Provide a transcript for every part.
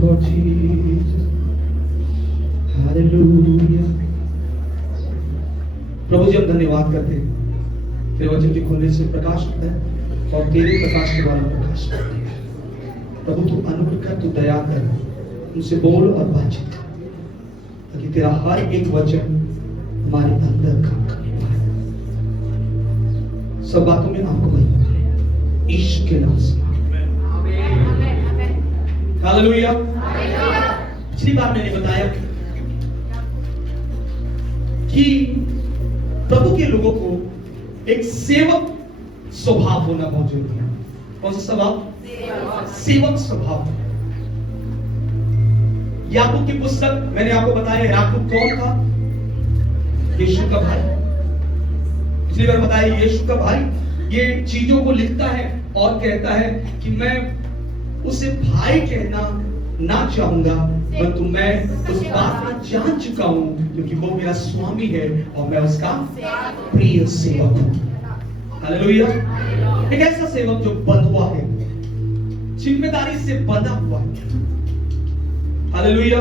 Lord Jesus. Hallelujah. प्रभु जी हम धन्यवाद करते हैं, तेरे वचन के खुलने से प्रकाश होता है और तेरे प्रकाश के द्वारा प्रकाश होता है। प्रभु तू अनुग्रह कर, तू दया कर, उनसे बोल और बातचीत कर, ताकि तेरा हर एक वचन हमारे अंदर काम करने पाए। सब बातों में आपको महिमा मिले, यीशु के नाम से। हालेलुया। पिछली बार मैंने बताया कि प्रभु के लोगों को एक सेवक स्वभाव होना बहुत जरूरी है। कौन सा स्वभाव? सेवक स्वभाव। याकूब की पुस्तक मैंने आपको बताया, याकूब कौन था? यीशु का भाई। पिछली बार बताया यीशु का भाई ये चीजों को लिखता है और कहता है कि मैं उसे भाई कहना ना चाहूंगा, परंतु मैं उस बात को जान चुका हूं क्योंकि वो मेरा स्वामी है और मैं उसका प्रिय सेवक हूं। हालेलुया। एक ऐसा सेवक जो बंधा है, जिम्मेदारी से बंधा हुआ है। हालेलुया।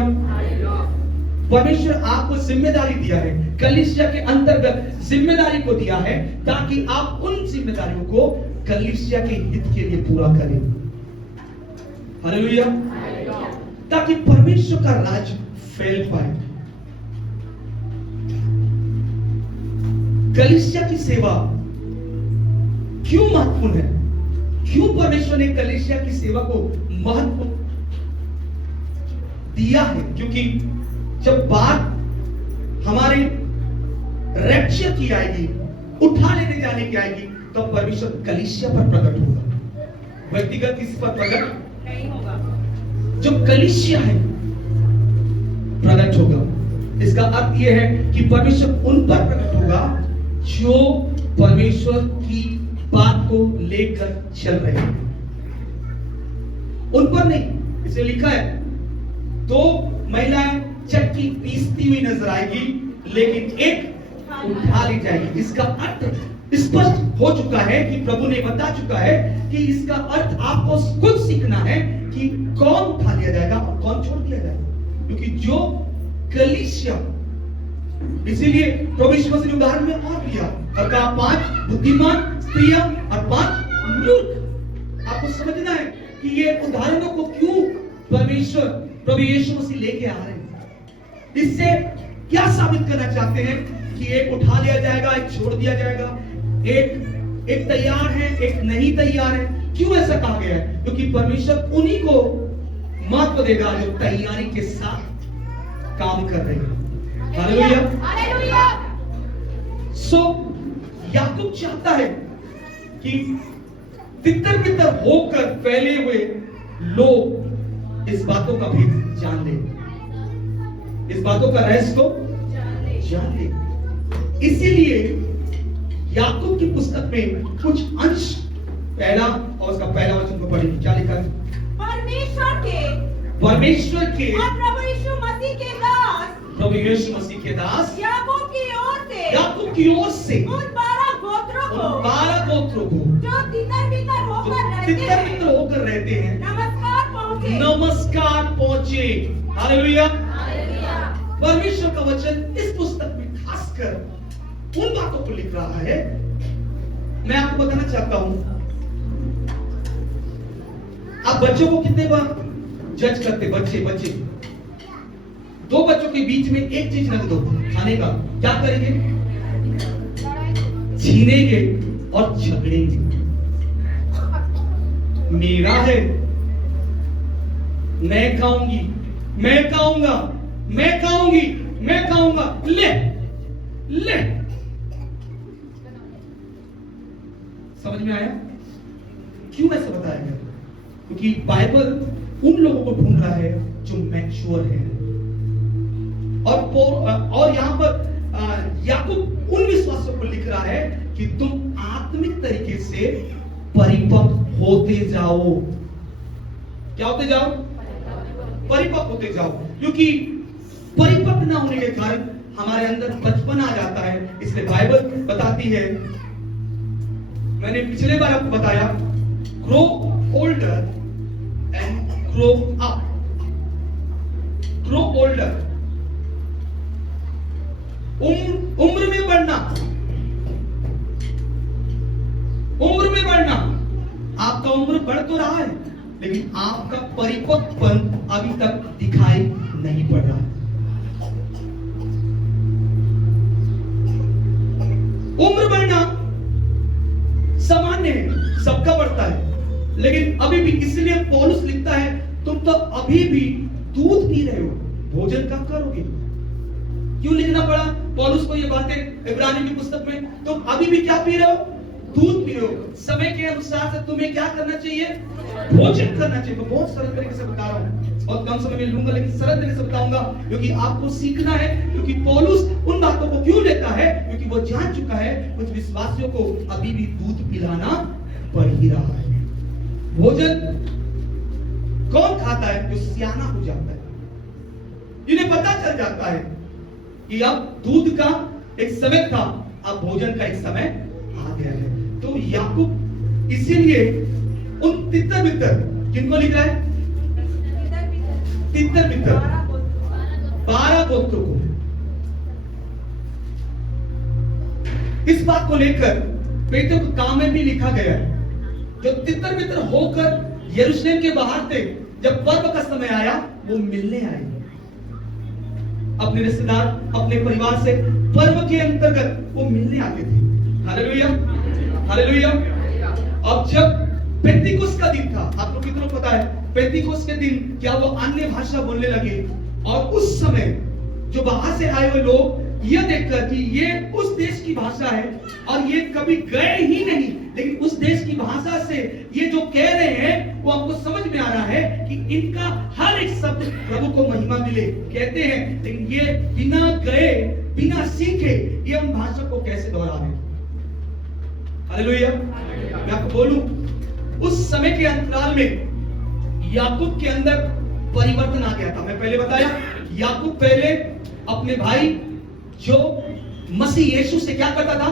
परमेश्वर आपको जिम्मेदारी दिया है, कलीसिया के अंतर्गत जिम्मेदारी को दिया है ताकि आप उन जिम्मेदारियों को कलीसिया के हित के लिए पूरा करें। हालेलुया। ताकि परमेश्वर का राज फैल पाए। कलीसिया की सेवा क्यों महत्वपूर्ण है? क्यों परमेश्वर ने कलीसिया की सेवा को महत्व दिया है? क्योंकि जब बात हमारे रैप्चर की आएगी, उठा लेने जाने की आएगी, तो परमेश्वर कलीसिया पर प्रकट होगा, व्यक्तिगत किसी पर प्रकट नहीं होगा। जो कलीसिया है प्रकट होगा। इसका अर्थ यह है कि परमेश्वर उन पर प्रकट होगा जो परमेश्वर की बात को लेकर चल रहे हैं, उन पर नहीं। इसे लिखा है, दो महिलाएं चक्की पीसती हुई नजर आएगी लेकिन एक उठा ली जाएगी। इसका अर्थ स्पष्ट हो चुका है कि प्रभु ने बता चुका है कि इसका अर्थ आपको खुद सीखना है कि कौन उठा लिया जाएगा और कौन छोड़ दिया जाएगा। क्योंकि जो कलीसिया, इसीलिए प्रभु यीशु मसीह ने उदाहरण में और दिया और कहा 5 बुद्धिमान स्त्रियां और 5 मूर्ख। आपको समझना है कि ये उदाहरणों को क्यों परमेश्वर प्रभु यीशु मसीह लेके आ रहे हैं। इससे क्या साबित करना चाहते हैं कि एक उठा लिया जाएगा, एक छोड़ दिया जाएगा, एक तैयार है, एक नहीं तैयार है। क्यों ऐसा कहा गया है? क्योंकि परमेश्वर उन्हीं को महत्व देगा जो तैयारी के साथ काम कर रहे हैं। हालेलुया। हालेलुया। सो याकूब चाहता है कि तितर-बितर होकर फैले हुए लोग इस बातों का भी जान ले, इस बातों का रहस्य को जान ले। इसीलिए याकूब की पुस्तक में कुछ अंश, पहला और उसका पहला वचन को पढ़िए। क्या लिखा है? परमेश्वर के और प्रभु यीशु मसीह के दास याकूब की ओर से उन 12 गोत्रों को जो तितर-बितर होकर रहते हैं नमस्कार पहुंचे। हालेलुया। परमेश्वर का वचन इस पुस्तक में खासकर उन बातों को लिख रहा है। मैं आपको बताना चाहता हूं, आप बच्चों को कितने बार जज करते? बच्चे 2 बच्चों के बीच में एक चीज रख दो खाने का, क्या करेंगे? छीनेंगे और झगड़ेंगे। मेरा है, मैं खाऊंगी, मैं खाऊंगा, मैं खाऊंगी, मैं खाऊंगा, ले ले। समझ में आया क्यों ऐसा बताया गया? क्योंकि बाइबल उन लोगों को ढूंढ रहा है जो मैच्योर है। और यहां पर याकूब उन विश्वासों को लिख रहा है कि तुम आत्मिक तरीके से परिपक्व होते जाओ। क्या होते जाओ? परिपक्व होते जाओ। क्योंकि परिपक्व ना होने के कारण हमारे अंदर बचपन आ जाता है। इसलिए बाइबल बताती है, मैंने पिछले बार आपको बताया, grow older and grow up. Grow older, उम्र में बढ़ना, उम्र में बढ़ना। आपका उम्र बढ़ तो रहा है, लेकिन आपका परिपक्वपन अभी तक दिखाई नहीं पड़ रहा। उम्र बढ़ना सामान्य है, सबका बढ़ता है, लेकिन अभी भी, इसलिए पौलुस लिखता है तुम तो अभी भी दूध पी रहे हो, भोजन कब करोगे? क्यों लिखना पड़ा पौलुस को ये बातें इब्रानी की पुस्तक में? तुम अभी भी क्या पी रहे हो? दूध पी रहे हो। समय के अनुसार से तुम्हें क्या करना चाहिए? भोजन करना चाहिए। मैं बहुत सरल तरीके से बता रहा हूँ, बहुत कम समय में लूंगा, लेकिन सरल तरीके से बताऊंगा, क्योंकि आपको सीखना है। क्योंकि पौलुस उन बातों को क्यों लेता है? क्योंकि वो जान चुका है कुछ विश्वासियों को अभी भी दूध पिलाना पड़ ही रहा है। भोजन कौन खाता है? जो सियाना हो जाता है, जिन्हें पता चल जाता है कि अब दूध का एक समय था, अब भोजन का एक समय आ गया है। तो याकूब इसीलिए उन तितर बितर, किनको लिख रहा है? तितर बितर 12 गोत्रों को। इस बात को लेकर पेटों के काम में भी लिखा गया है, जो तितर बितर होकर यरूशलेम के बाहर थे, जब पर्व का समय आया वो मिलने आए, अपने रिश्तेदार, अपने परिवार से पर्व के अंतर्गत वो मिलने आते थे। Hallelujah, hallelujah. अब जब पेंतिकोस्त का दिन था, आप लोग कितनों पता है पेंतिकोस्त के दिन क्या वो अन्य भाषा बोलने लगे? और उस समय जो बाहर से आए हुए लोग यह देखकर कि ये उस देश की भाषा है और ये कभी गए ही नहीं, लेकिन उस देश की भाषा से ये जो कह रहे हैं वो हमको समझ में आ रहा है कि इनका हर एक शब्द प्रभु को महिमा मिले कहते हैं, लेकिन ये बिना गए, बिना सीखे ये उन भाषा को कैसे दोहरा रहे हैं? हालेलुया। मैं आपको बोलूं, उस समय के अंतराल में याकूब के अंदर परिवर्तन आ गया था। मैं पहले बताया, याकूब पहले अपने भाई जो मसीह यीशु से क्या करता था?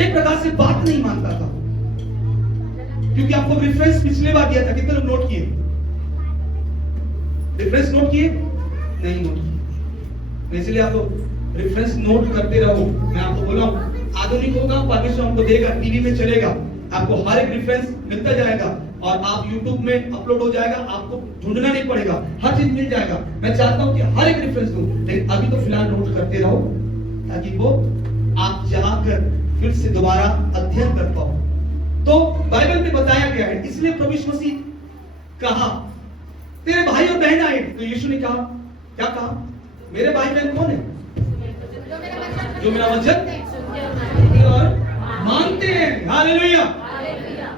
एक प्रकार से बात नहीं मानता था, क्योंकि आपको रेफरेंस पिछले बार दिया था, कितने लोग नोट किए? रेफरेंस नोट किए? नहीं नोट किए, इसलिए आप रेफरेंस नोट करते रहो। मैं आपको बोला आधुनिक होगा, परमेश्वर हमको देगा, टीवी में चलेगा, आपको हर एक रेफरेंस मिलता जाएगा और आप YouTube में अपलोड हो जाएगा, आपको ढूंढना नहीं पड़ेगा, हर चीज मिल जाएगा। मैं चाहता हूं कि हर एक रेफरेंस दूं, लेकिन अभी तो फिलहाल नोट करते रहो ताकि वो आप जाकर फिर से दोबारा अध्ययन कर पाओ। तो बाइबल में बताया गया है, इसलिए प्रभु यीशु मसीह कहा तेरे भाई और बहन आए, तो यीशु ने कहा, क्या कहा? मेरे भाई बहन कौन है? जो मेरा वचन और मानते हैं। हालेलुया।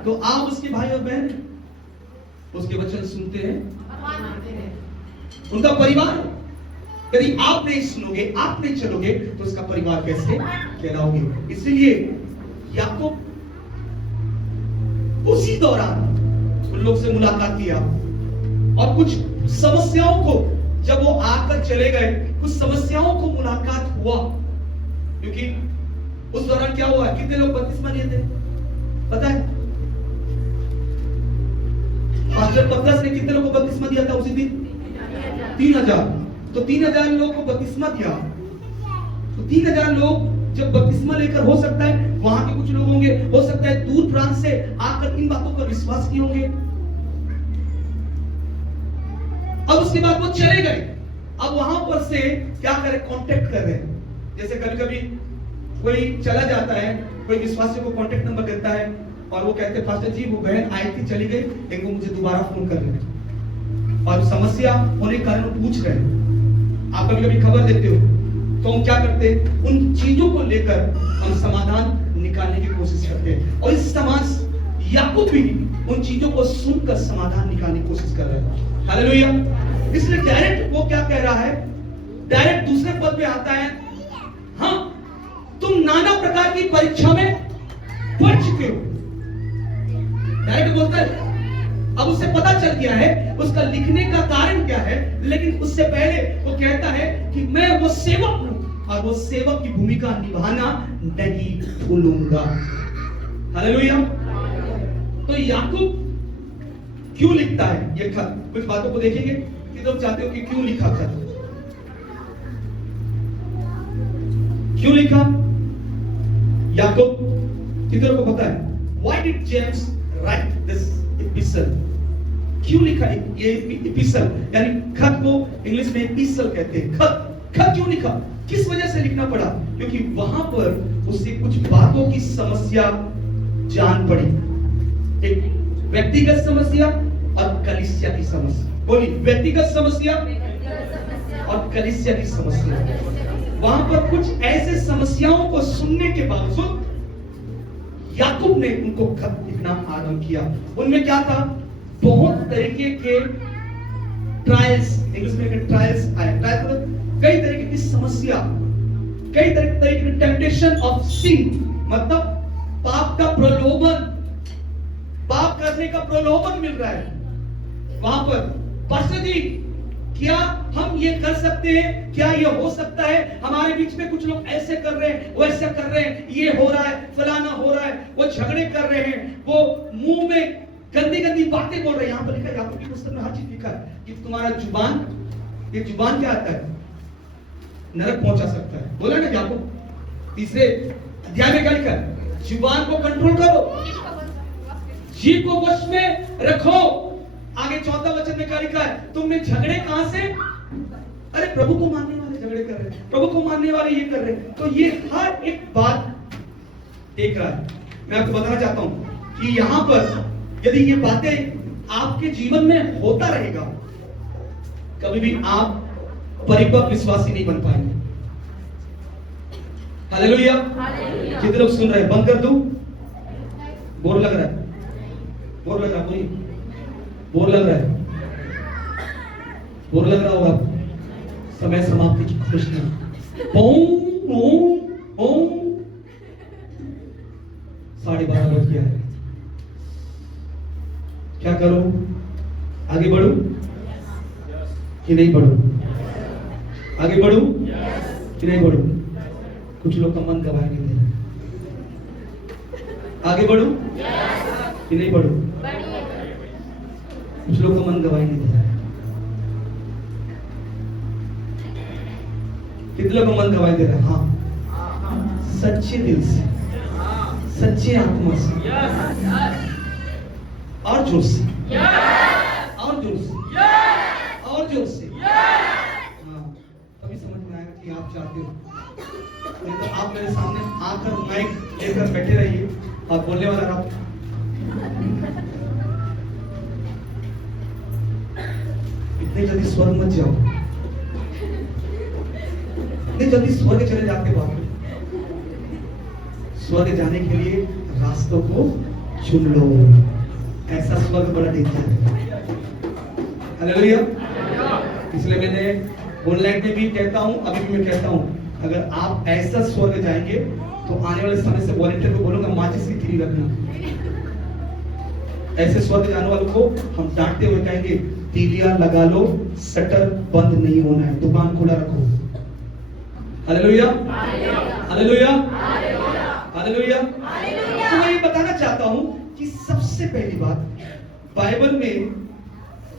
तो आप उसके भाई और बहन, उसके वचन सुनते हैं, उनका परिवार। यदि आप नहीं सुनोगे, आप नहीं चलोगे, तो उसका परिवार कैसे कहलाओगे? इसलिए याकूब उसी दौरान उन लोग से मुलाकात किया और कुछ समस्याओं को, जब वो आकर चले गए, कुछ समस्याओं को मुलाकात हुआ, क्योंकि उस दौरान क्या हुआ? कितने लोग बपतिस्मा लिए थे पता है? पास्टर पतरस ने कितने लोगों को बपतिस्मा दिया था उसी दिन? 3000। तो 3000 लोगों को बपतिस्मा दिया। तो 3000 लोग जब बपतिस्मा लेकर, हो सकता है वहां के कुछ लोग होंगे, हो सकता है दूर प्रांत से आकर इन बातों पर विश्वास किए होंगे। अब उसके बाद वो चले गए। अब वहां पर से क्या करें? कांटेक्ट कर रहे हैं। जैसे कभी कभी कोई चला जाता है, कोई विश्वासियों को कांटेक्ट नंबर देता है और वो कहते हैं पास्टर जी वो बहन आई थी, चली गई, लेकिन वो मुझे दोबारा फोन कर रहे हैं और समस्या होने के कारण वो पूछ रहे हैं। आप कभी कभी खबर देते हो, तो हम क्या करते हैं? उन चीजों को लेकर हम समाधान निकालने की कोशिश करते हैं। और इस समाज याकूब भी उन चीजों को सुनकर समाधान निकालने की कोशिश कर रहा है। हालेलुया। इसलिए डायरेक्ट वो क्या कह रहा है? डायरेक्ट दूसरे पद पे आता है, हाँ तुम नाना प्रकार की परीक्षा में पढ़ चुके हो। डायरेक्ट बोलता है। अब उसे पता चल गया है उसका लिखने का कारण क्या है, लेकिन उससे पहले वो कहता है कि मैं वो सेवक हूं और वो सेवक की भूमिका निभाना नहीं भूलूंगा। हालेलुया। तो याकूब क्यों लिखता है ये खत? कुछ बातों को देखेंगे। कि तुम चाहते हो कि क्यों लिखा खत, क्यों लिखा? याकूब, कितनों को पता है why did James write this epistle? क्यों लिखा ये epistle, यानी खत को इंग्लिश में epistle कहते हैं। खत क्यों लिखा, किस वजह से लिखना पड़ा? क्योंकि वहां पर उसे कुछ बातों की समस्या जान पड़ी, एक व्यक्तिगत समस्या और कलीसिया की समस्या। बोलिए, व्यक्तिगत समस्या और कलीसिया की समस्या। वहां पर कुछ ऐसे समस्याओं को सुनने के बावजूद याकूब ने उनको खत लिखना आरंभ किया। उनमें क्या था? बहुत तरीके के ट्रायल्स, इंग्लिश में ट्रायल्स आए। ट्रायल्स मतलब कई तरीके की समस्या, कई तरीके की टेम्पटेशन ऑफ सिन, मतलब पाप का प्रलोभन, पाप करने का प्रलोभन मिल रहा है वहां पर। पास्टर जी, क्या हम ये कर सकते हैं? क्या ये हो सकता है? हमारे बीच में कुछ लोग ऐसे कर रहे हैं, वैसे कर रहे हैं, ये हो रहा है, फलाना हो रहा है, वो झगड़े कर रहे हैं, वो मुंह में गंदी गंदी बातें बोल रहे हैं। यहां पर लिखा है, याकूब की पुस्तक में हर चीज लिखा है कि तुम्हारा जुबान, ये जुबान क्या आता है? नरक पहुंचा सकता है। बोला ना याकूब तीसरे अध्याय में क्या लिखा है? जुबान को कंट्रोल करो, जीभ को वश में रखो। आगे 14 वचन में क्या लिखा है? तुमने झगड़े कहां से? अरे प्रभु को मानने वाले झगड़े कर रहे हैं, प्रभु को मानने वाले ये कर रहे हैं। तो ये हर एक बात देख रहा है। मैं आपको बताना चाहता हूं कि यहां पर यदि ये बातें आपके जीवन में होता रहेगा, कभी भी आप परिपक्व विश्वासी नहीं बन पाएंगे। हालेलुया। कितने लोग सुन रहे हैं? बंद कर दूं? बोर लग रहा है? बोर लग रहा है? बोर लग रहा है? बोर लग रहा होगा। समय समाप्ति की घोषणा। ओम ओम ओम 12:30 बज गया है। क्या करूं? आगे बढ़ूं कि नहीं बढ़ूं? आगे बढ़ूं कि नहीं बढ़ूं? कुछ लोग का मन गवाए नहीं दे रहे। आगे बढ़ूं कि नहीं बढ़ूं? कुछ लोग का मन गवाए नहीं दे रहा। कितने लोग का मन गवाए दे रहा है? हाँ, सच्चे दिल से, सच्चे आत्मा से, और जोर से, और जोर से, और जोर से। तभी समझ में आएगा कि आप चाहते हो। नहीं तो आप मेरे सामने आकर माइक लेकर बैठे रहिए और बोलने वाला आप। इतने जल्दी स्वर्ग मत जाओ, इतने जल्दी स्वर्ग चले जाते बाप। स्वर्ग जाने के लिए रास्तों को चुन लो। ऐसा स्वर्ग बड़ा डेंजर है। हालेलुया। इसलिए मैंने ऑनलाइन में भी कहता हूं, अभी भी मैं कहता हूं, अगर आप ऐसा स्वर्ग जाएंगे तो आने वाले समय से वॉलंटियर को बोलूंगा माचिस की तिरी रखना। ऐसे स्वर्ग जाने वालों को हम डांटते हुए कहेंगे तीलियां लगा लो, शटर बंद नहीं होना है, दुकान खुला रखो। Hallelujah, hallelujah, hallelujah. तो मैं ये बताना चाहता हूं कि सबसे पहली बात, बाइबल में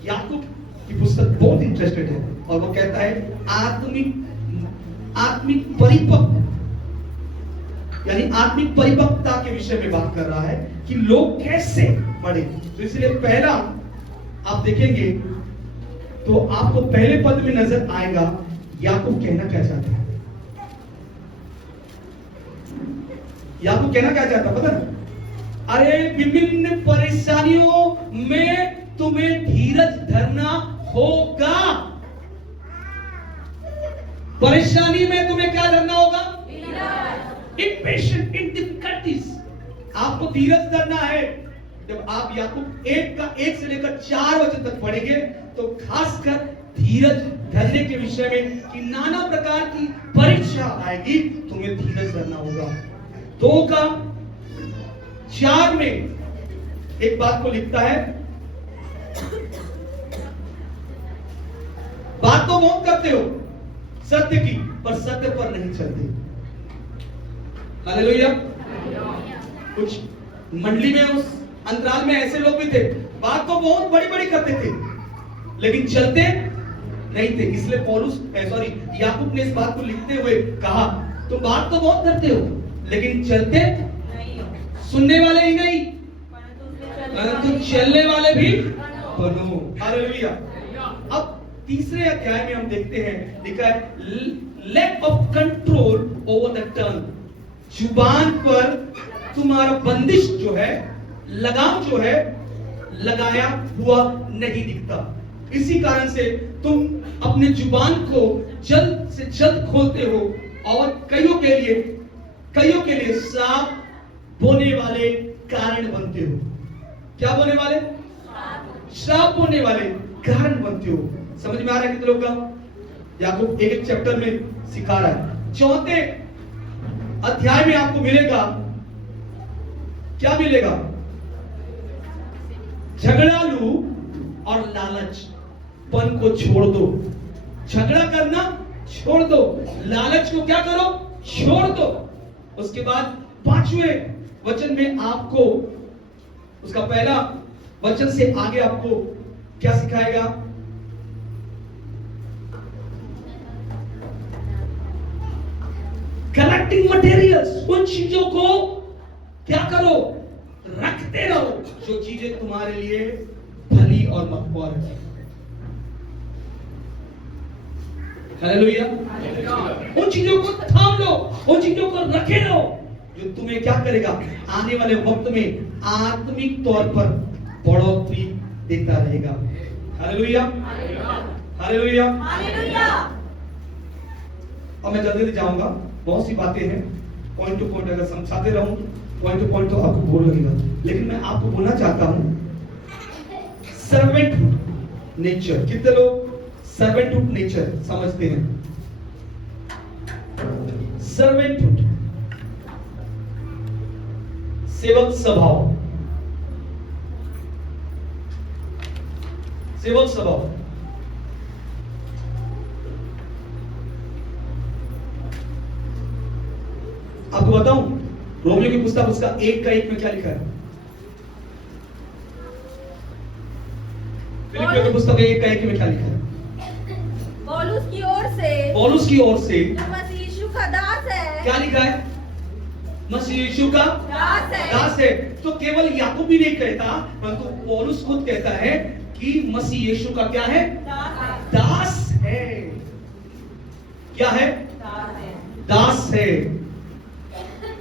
याकूब की पुस्तक बहुत इंटरेस्टेड है और वो कहता है आत्मिक परिपक्व, यानी आत्मिक परिपक्वता के विषय में बात कर रहा है कि लोग कैसे बढ़े। तो इसलिए पहला आप देखेंगे तो आपको पहले पद में नजर आएगा याकूब कहना क्या चाहता है। याकूब कहना क्या चाहता पता है? अरे विभिन्न परेशानियों में तुम्हें धीरज धरना होगा। परेशानी में तुम्हें क्या धरना होगा? इन पेशेंट इन डिफिकल्टीज, आपको धीरज धरना है। जब आप याकूब 1 से लेकर 4 वचन तक पढ़ेंगे तो खासकर धीरज धरने के विषय में कि नाना प्रकार की परीक्षा आएगी, तुम्हें धीरज धरना होगा। 2 का 4 में एक बात को लिखता है, बात तो बहुत करते हो सत्य की, पर सत्य पर नहीं चलते। हालेलुया। कुछ मंडली में उस अंतराल में ऐसे लोग भी थे, बात तो बहुत बड़ी बड़ी करते थे लेकिन चलते नहीं थे। इसलिए पौलुस याकूब ने इस बात को लिखते हुए कहा, तुम बात तो बहुत करते हो लेकिन चलते नहीं हो। सुनने वाले ही नहीं परंतु चलने वाले भी बनो। हालेलुया। अब तीसरे अध्याय में हम देखते हैं, लिखा है lack of control over the tongue. जुबान पर तुम्हारा बंदिश जो है, लगाम जो है, लगाया हुआ नहीं दिखता। इसी कारण से तुम अपने जुबान को जल्द से जल्द खोलते हो और कईयों के लिए श्राप बोने वाले कारण बनते हो। क्या बोने वाले? श्राप बोने वाले कारण बनते हो। समझ में आ रहा है कितने लोग का? याकूब एक चैप्टर में सिखा रहा है। चौथे अध्याय में आपको मिलेगा, क्या मिलेगा? झगड़ालू और लालचपन को छोड़ दो। झगड़ा करना छोड़ दो, लालच को क्या करो? छोड़ दो। उसके बाद 5वें वचन में आपको, उसका पहला वचन से आगे आपको क्या सिखाएगा? Collecting materials. उन चीजों को क्या करो? रखते रहो जो चीजें तुम्हारे लिए भली और मकबूल है। हालेलुया। उन चीजों को थाम लो, उन चीजों को रखे रहो जो तुम्हें क्या करेगा? आने वाले वक्त में आत्मिक तौर पर बढ़ोतरी देता रहेगा। Hallelujah, hallelujah, hallelujah. अब मैं जल्दी से जाऊंगा, बहुत सी बातें हैं, पॉइंट टू पॉइंट अगर समझाते रहूं पॉइंट टू पॉइंट तो आपको बोर लगेगा, लेकिन मैं आपको बोलना चाहता हूं सर्वेंट नेचर। कितने लोग सर्वेंटहुड नेचर समझते हैं? सर्वेंटहुड, सेवक स्वभाव, सेवक स्वभाव। आपको बताऊं, रोमियो की पुस्तक उसका 1:1 में क्या लिखा है? फिलिपियों की पुस्तक 1:1 में क्या लिखा है? पौलुस की ओर से जो मसीह यीशु का दास है। क्या लिखा है? मसीह यीशु का दास है। तो केवल याकूब ही नहीं कहता, परंतु पौलुस खुद कहता है कि मसीह यीशु का क्या है? दास है। क्या है? दास है।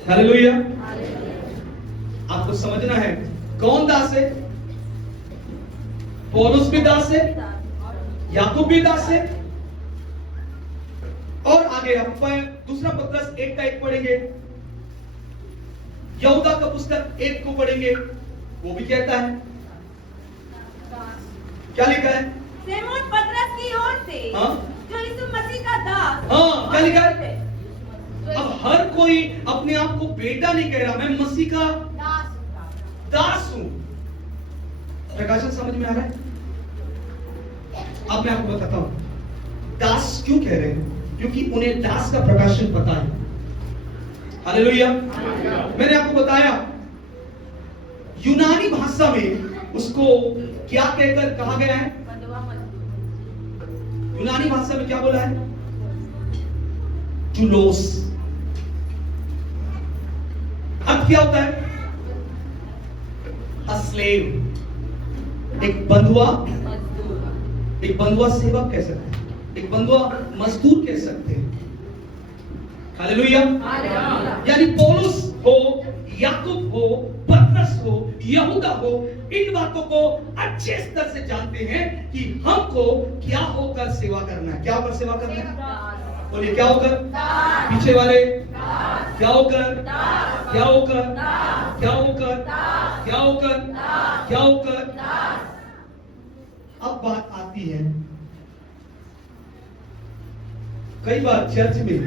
हालेलुया। आपको समझना है कौन दास है? पौलुस भी दास है, याकूब भी दास है। और आगे हम दूसरा पत्रस 1:1 पढ़ेंगे, यहूदा का पुस्तक 1 को पढ़ेंगे, वो भी कहता है, क्या लिखा है? सीमोन पतरस की ओर से, जो यीशु मसीह का दास। क्या लिखा है? अब हर कोई अपने आप को बेटा नहीं कह रहा, मैं मसीह का दास हूं। प्रकाशन समझ में आ रहा है? अब मैं आपको बताता हूं दास क्यों कह रहे हैं, क्योंकि उन्हें दास का प्रकाशन पता है। हालेलुया। मैंने आपको बताया यूनानी भाषा में उसको क्या कहकर कहा गया है? यूनानी भाषा में क्या बोला है? टूलोस। अर्थ क्या होता है? अ स्लेव, एक बंधुआ, एक बंधुआ सेवक कह सकते हैं, एक बंधुआ मजदूर कह सकते हैं। हालेलुया। यानी पौलुस हो, याकूब हो, पतरस हो, यहूदा हो, इन बातों को अच्छे स्तर से जानते हैं कि हमको क्या होकर सेवा करना है। क्या होकर सेवा करना है? बोलिए क्या होकर? पीछे वाले क्या होकर? क्या होकर? क्या होकर? क्या होकर? क्या होकर? अब बात आती है, कई बार चर्च में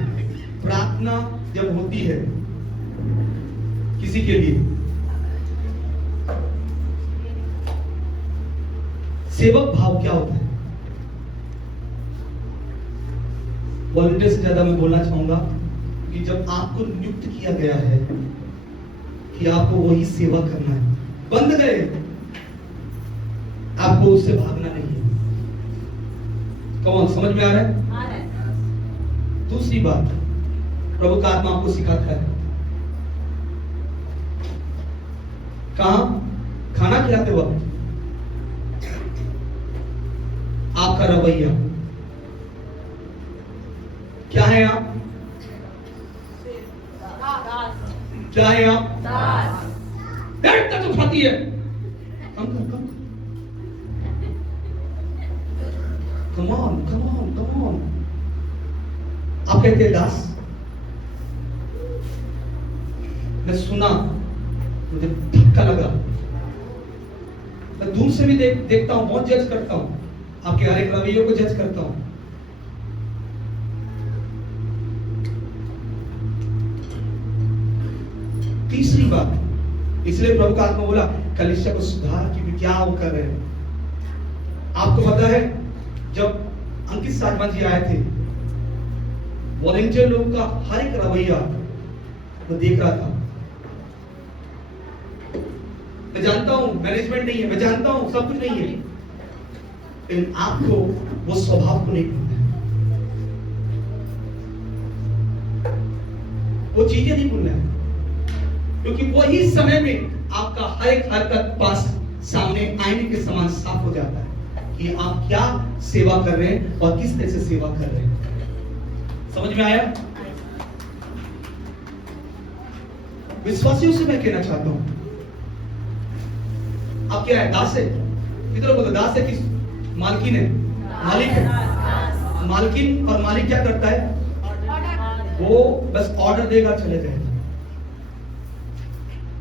प्रार्थना जब होती है किसी के लिए, सेवक भाव क्या होता है? वॉलंटियर से ज्यादा मैं बोलना चाहूंगा कि जब आपको नियुक्त किया गया है कि आपको वही सेवा करना है, बंद गए, आपको उससे भागना नहीं है। कौन समझ में आ रहा है? आ रहा है। दूसरी बात, प्रभु का आत्मा आपको सिखाता है, कहां? खाना खिलाते वक्त आपका रवैया क्या है? आप क्या है? आप देर तक उठाती है, कम कर, come come on, come on, come on. आप कहते हैं दास, मैं सुना, मुझे धक्का लगा, मैं दूर से भी देखता हूं, बहुत जज करता हूं, आपके हर एक रवैयों को जज करता हूं। तीसरी बात, इसलिए प्रभु का आत्मा बोला कलीसिया को सुधार की भी क्या वो कर रहे हैं। आपको पता है जब अंकित साजवान जी आए थे, वॉलंटियर लोगों का हर एक रवैया वो देख रहा था। मैं जानता हूं मैनेजमेंट नहीं है, मैं जानता हूं सब कुछ नहीं है, लेकिन आपको वो स्वभाव को नहीं भूलना है, वो चीजें नहीं भूलना है, क्योंकि वही समय में आपका हर एक हरकत पास सामने आईने के समान साफ हो जाता है कि आप क्या सेवा कर रहे हैं और किस तरह से सेवा कर रहे हैं। समझ में आया? विश्वासियों से मैं कहना चाहता हूं, आप क्या है? दास है? किधर बोलते दास है? किस मालकिन है? मालिक है। मालकिन और मालिक क्या करता है? वो बस ऑर्डर देगा, चले जाएगा।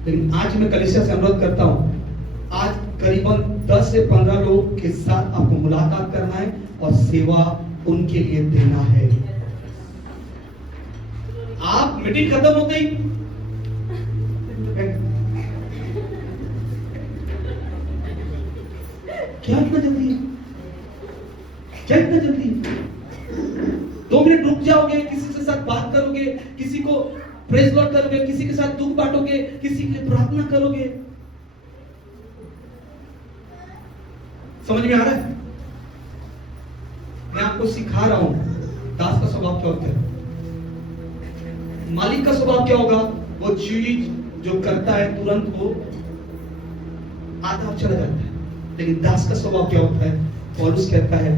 लेकिन आज मैं कलीसिया से अनुरोध करता हूं, आज करीबन 10 से 15 लोग के साथ आपको मुलाकात करना है और सेवा उनके लिए देना है। आप मीटिंग खत्म होते ही क्या इतना जल्दी है? क्या इतना जल्दी? 2 मिनट रुक जाओगे, किसी के साथ बात करोगे, किसी को प्रेज लॉर्ड करोगे, किसी के साथ दुख बांटोगे, किसी के लिए प्रार्थना करोगे। समझ में आ रहा है? मैं आपको सिखा रहा हूं दास का स्वभाव क्या होता है, मालिक का स्वभाव क्या होगा। वो चीज जो करता है तुरंत वो आधा चला जाता है, लेकिन दास का स्वभाव क्या होता है? पौलुस कहता है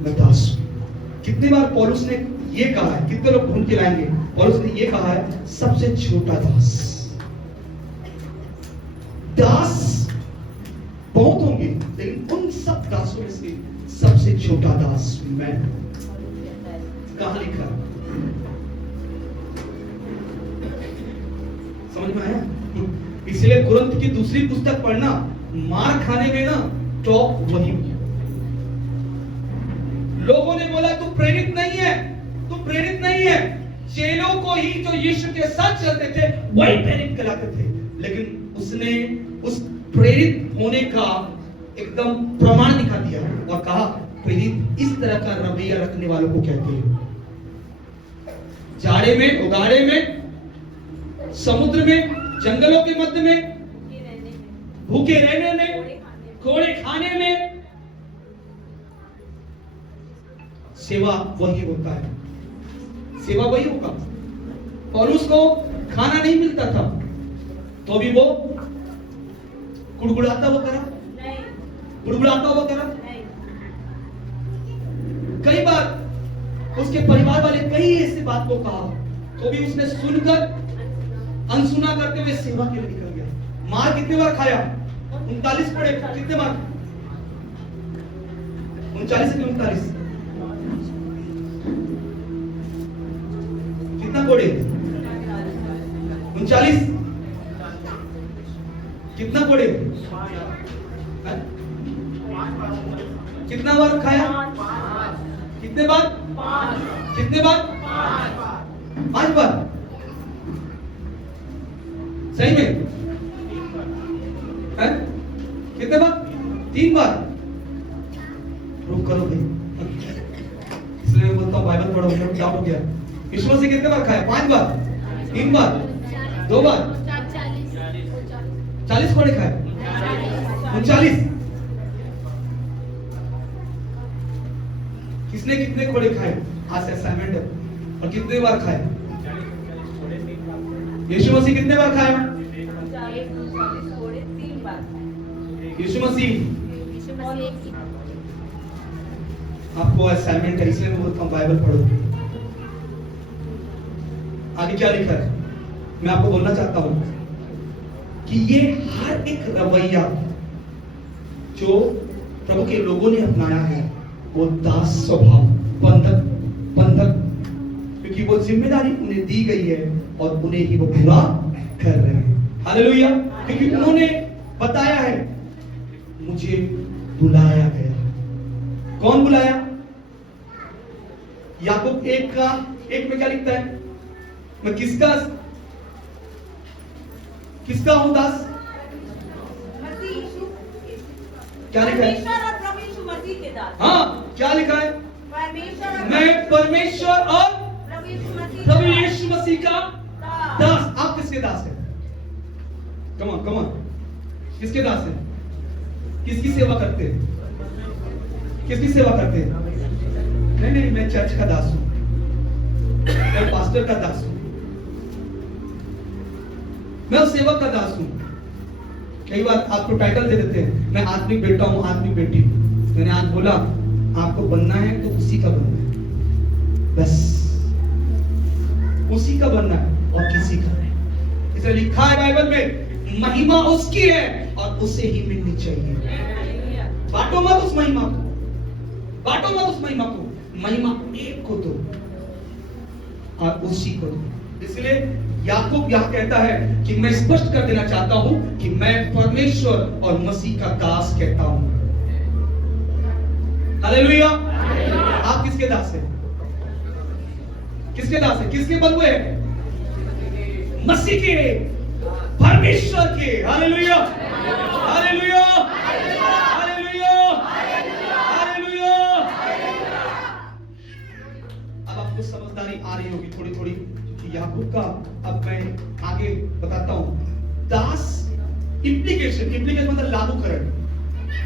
मैं दास हूं। कितनी बार पौलुस ने ये कहा है, कितने लोग ढूंढ के लाएंगे, पौलुस ने ये कहा है सबसे छोटा दास। दास बहुत होंगे, लेकिन उन सब दासों में से सबसे छोटा दास मैं। कहां लिखा? समझ में आया? इसलिए कुरिन्थ की दूसरी पुस्तक पढ़ना, मार खाने में ना टॉप वही। लोगों ने बोला तू प्रेरित नहीं है, तू प्रेरित नहीं है। चेलों को ही जो यीशु के साथ चलते थे वही प्रेरित कहलाते थे, लेकिन उसने उस प्रेरित होने का एकदम प्रमाण दिखा दिया और कहा प्रेरित इस तरह का रवैया रखने वालों को कहते हैं। जाड़े में, उगाड़े में, समुद्र में, जंगलों के मध्य में, भूखे रहने में, कोड़े खाने में, सेवा वही होता है। सेवा वही होगा। पौलुस को खाना नहीं मिलता था तो भी वो गुड़गुड़ाता हुआ करा, गुड़गुड़ाता हुआ करा। कई बार उसके परिवार वाले कई ऐसी बात को कहा तो भी उसने सुनकर अनसुना करते हुए सेवा के लिए निकल गया। मार कितने बार खाया? 39 पड़े। कितने बार? 39 से 39 कितना कोड़े? 39 कितना कोड़े? कितना बार खाया? कितने बार? कितने बार? 5 बार। सही में? है? कितने बार? 3 बार। रुक करो भाई, इसलिए मैं बोलता हूँ बाइबल पढ़ो, मुझे डाउट हो गया। यीशु से कितने बार खाया? 5 बार, 3 बार, 2 बार, 40 कोड़े खाए। 39 किसने कितने घोड़े खाए? आज से असाइनमेंट है। और कितने बार खाए? यीशु मसीह कितने बार खाया? 40 घोड़े 3 बार खाए। यीशु मसीह यीशु मसीह आपको असाइनमेंट है, इसलिए मैं बोलता हूँ बाइबल पढ़ो। आगे क्या लिखा है मैं आपको बोलना चाहता हूं कि ये हर एक रवैया जो प्रभु के लोगों ने अपनाया है वो दास स्वभाव, बंधक, क्योंकि वो जिम्मेदारी उन्हें दी गई है और उन्हें ही वो पूरा कर रहे हैं। हालेलुया। क्योंकि उन्होंने बताया है मुझे बुलाया गया। कौन बुलाया? याकूब 1 में क्या लिखता है? मैं किसका हूं दास? मसीह यीशु क्या लिखा है? परमेश्वर और प्रभु यीशु मसीह के दास। हाँ, क्या लिखा है? परमेश्वर और मैं परमेश्वर और प्रभु यीशु मसीह का दास। आप किसके दास हैं? कम ऑन किसके दास हैं? किसकी सेवा करते हैं? किसकी सेवा करते हैं? नहीं, मैं चर्च का दास हूं, मैं पास्टर का दास हूं, मैं उस सेवक का दास हूं। कई बार आपको टाइटल दे देते हैं, मैं आत्मिक बेटा हूं, आत्मिक बेटी हूं। मैंने आज बोला आपको बनना है तो उसी का बनना है, बस उसी का बनना है और किसी का नहीं। इसे लिखा है बाइबल में, महिमा उसकी है और उसे ही मिलनी चाहिए। बांटो मत उस महिमा को, बांटो मत उस महिमा को, महिमा एक को दो और उसी को दो। इसलिए याकूब यह कहता है कि मैं स्पष्ट कर देना चाहता हूं कि मैं परमेश्वर और मसीह का दास कहता हूं। हालेलुया। आप किसके दास हैं? किसके दास हैं? किसके बंधुए हैं? मसीह के, परमेश्वर के। Hallelujah, hallelujah, hallelujah, hallelujah. अब आपको समझदारी आ रही होगी थोड़ी थोड़ी कि याकूब का। अब मैं आगे बताता हूं। दास इम्प्लीकेशन मतलब लागूकरण।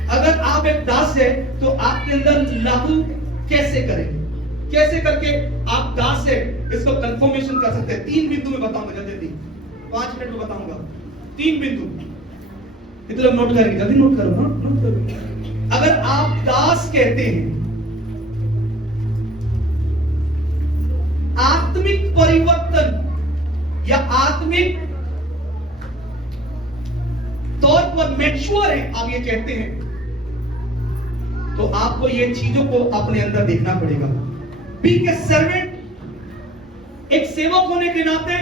अगर आप एक दास है तो आपके अंदर लागू कैसे करें, कैसे करके आप दास है इसको कंफर्मेशन कर सकते हैं। 3 बिंदु में बताऊंगा, जल्दी 5 मिनट में बताऊंगा। 3 बिंदु, इतने लोग नोट करेंगे, जल्दी नोट करो, नोट करो। अगर आप दास कहते हैं, आत्मिक परिवर्तन या आत्मिक तौर पर मैच्योर है, आप ये कहते हैं, तो आपको ये चीजों को अपने अंदर देखना पड़ेगा। बीइंग ए सर्वेंट, एक सेवक होने के नाते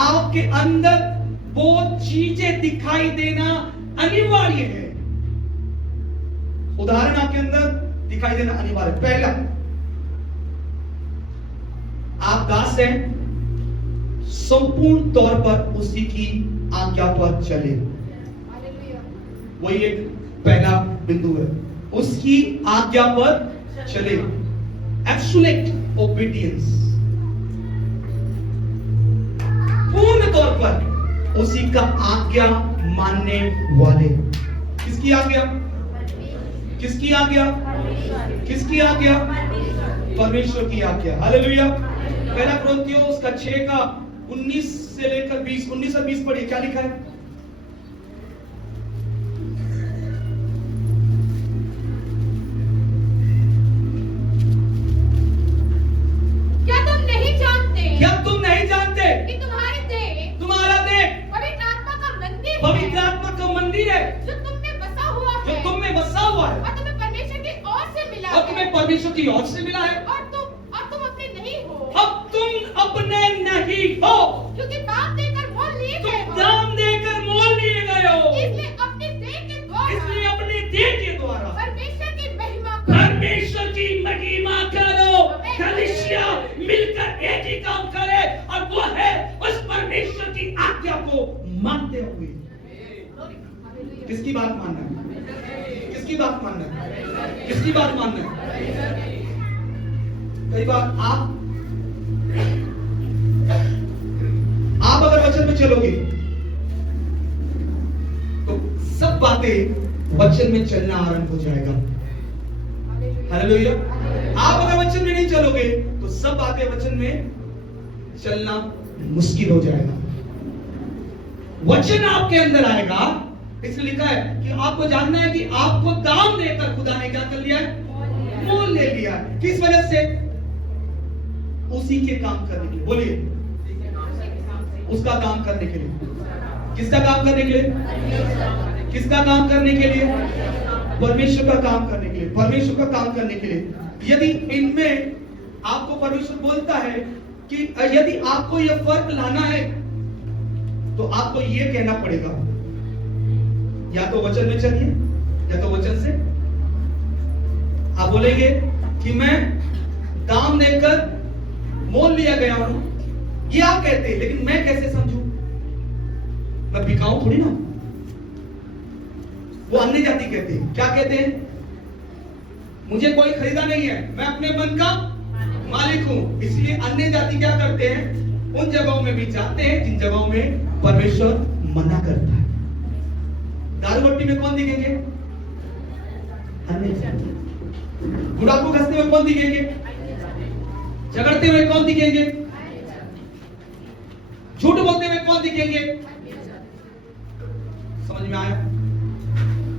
आपके अंदर वो चीजें दिखाई देना अनिवार्य है। उदाहरण आपके अंदर दिखाई देना अनिवार्य। पहला, आप दास हैं, संपूर्ण तौर पर उसी की आज्ञा पर चले। वही एक पहला बिंदु है, उसकी आज्ञा पर चले। एब्सोल्यूट ओबीडियंस, पूर्ण तौर पर उसी का आज्ञा मानने वाले। किसकी आज्ञा? किसकी आज्ञा? किसकी आज्ञा? परमेश्वर की आज्ञा। हालेलुया। पहला कुरिन्थियों उसका 6 का 19 से लेकर 20, 19 और 20 पढ़िए, क्या लिखा है? क्या तुम नहीं जानते कि तुम्हारा देह पवित्र पवित्र आत्मा का मंदिर है, जो तुम में बसा हुआ है, और तुम्हें परमेश्वर की ओर से मिला और तुम्हें परमेश्वर की ओर से मिला है। और तुम अपने नहीं हो, अब तुम अपने नहीं हो, क्योंकि दाम देकर मोल लिए तुम गए हो। दाम देकर मोल लिए गए हो। इसलिए अपने देह के इसलिए द्वारा अपने देह के द्वारा परमेश्वर की महिमा करो। परमेश्वर की महिमा करो। कलीसिया मिलकर एक ही काम करे और वो है उस परमेश्वर की आज्ञा को मानते हुए। किसकी बात मानना है? किसकी बात मानना है? किसकी बात मानना है? कई बार आप अगर वचन में चलोगे तो सब बातें वचन में चलना आरंभ हो जाएगा। हालेलुया। आप अगर वचन में नहीं चलोगे तो सब बातें वचन में चलना मुश्किल हो जाएगा। वचन आपके अंदर आएगा, इसलिए लिखा है कि आपको जानना है कि आपको दाम देकर खुदा ने क्या कर लिया है, मोल ले लिया है। किस वजह से? उसी के काम करने के लिए। बोलिए, उसका काम करने के लिए। किसका काम करने के लिए? किसका काम करने के लिए? परमेश्वर का काम करने के लिए। परमेश्वर का काम करने के लिए। यदि इनमें आपको परमेश्वर बोलता है कि यदि आपको यह फर्क लाना है तो आपको यह कहना पड़ेगा, या तो वचन में चलिए या तो वचन से। आप बोलेंगे कि मैं दाम देकर मोल लिया गया हूं, ये आप कहते हैं, लेकिन मैं कैसे समझूं? मैं बिकाऊ थोड़ी ना। वो अन्य जाति कहते हैं, क्या कहते हैं? मुझे कोई खरीदा नहीं है, मैं अपने मन का मालिक हूं। इसलिए अन्य जाति क्या करते हैं? उन जगहों में भी जाते हैं जिन जगहों में परमेश्वर मना करता है। दारू भट्टी में कौन दिखेंगे? अन्य जाति। गुड़ाखू घसते हुए कौन दिखेंगे? झगड़ते हुए कौन दिखेंगे? झूठ बोलते हुए कौन दिखेंगे? समझ में आया?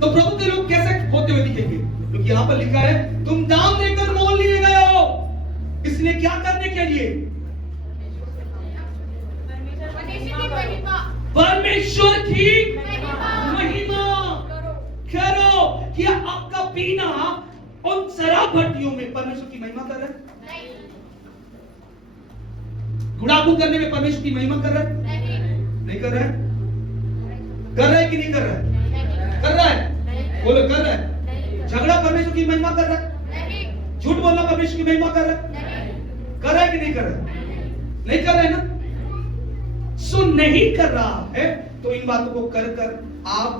तो प्रभु के लोग कैसे होते हुए दिखेंगे? क्योंकि यहां पर लिखा है तुम दाम देकर मोल लिए गए हो। इसलिए क्या करने के लिए? परमेश्वर की महिमा करो। क्या आपका पीना उन शराब भट्टियों में परमेश्वर की महिमा कर रहा है? गुड़ाखू करने में परमेश्वर की महिमा कर रहा है? नहीं कर रहा है? कर रहा है कि नहीं कर रहा है? कर रहा है। बोलो, कर रहा है। झगड़ा परमेश्वर की महिमा कर रहा है? झूठ बोलना परमेश्वर की महिमा कर रहा है? कर रहा है कि नहीं कर रहा है? नहीं कर रहा है ना। सो नहीं कर रहा है तो इन बातों को कर कर आप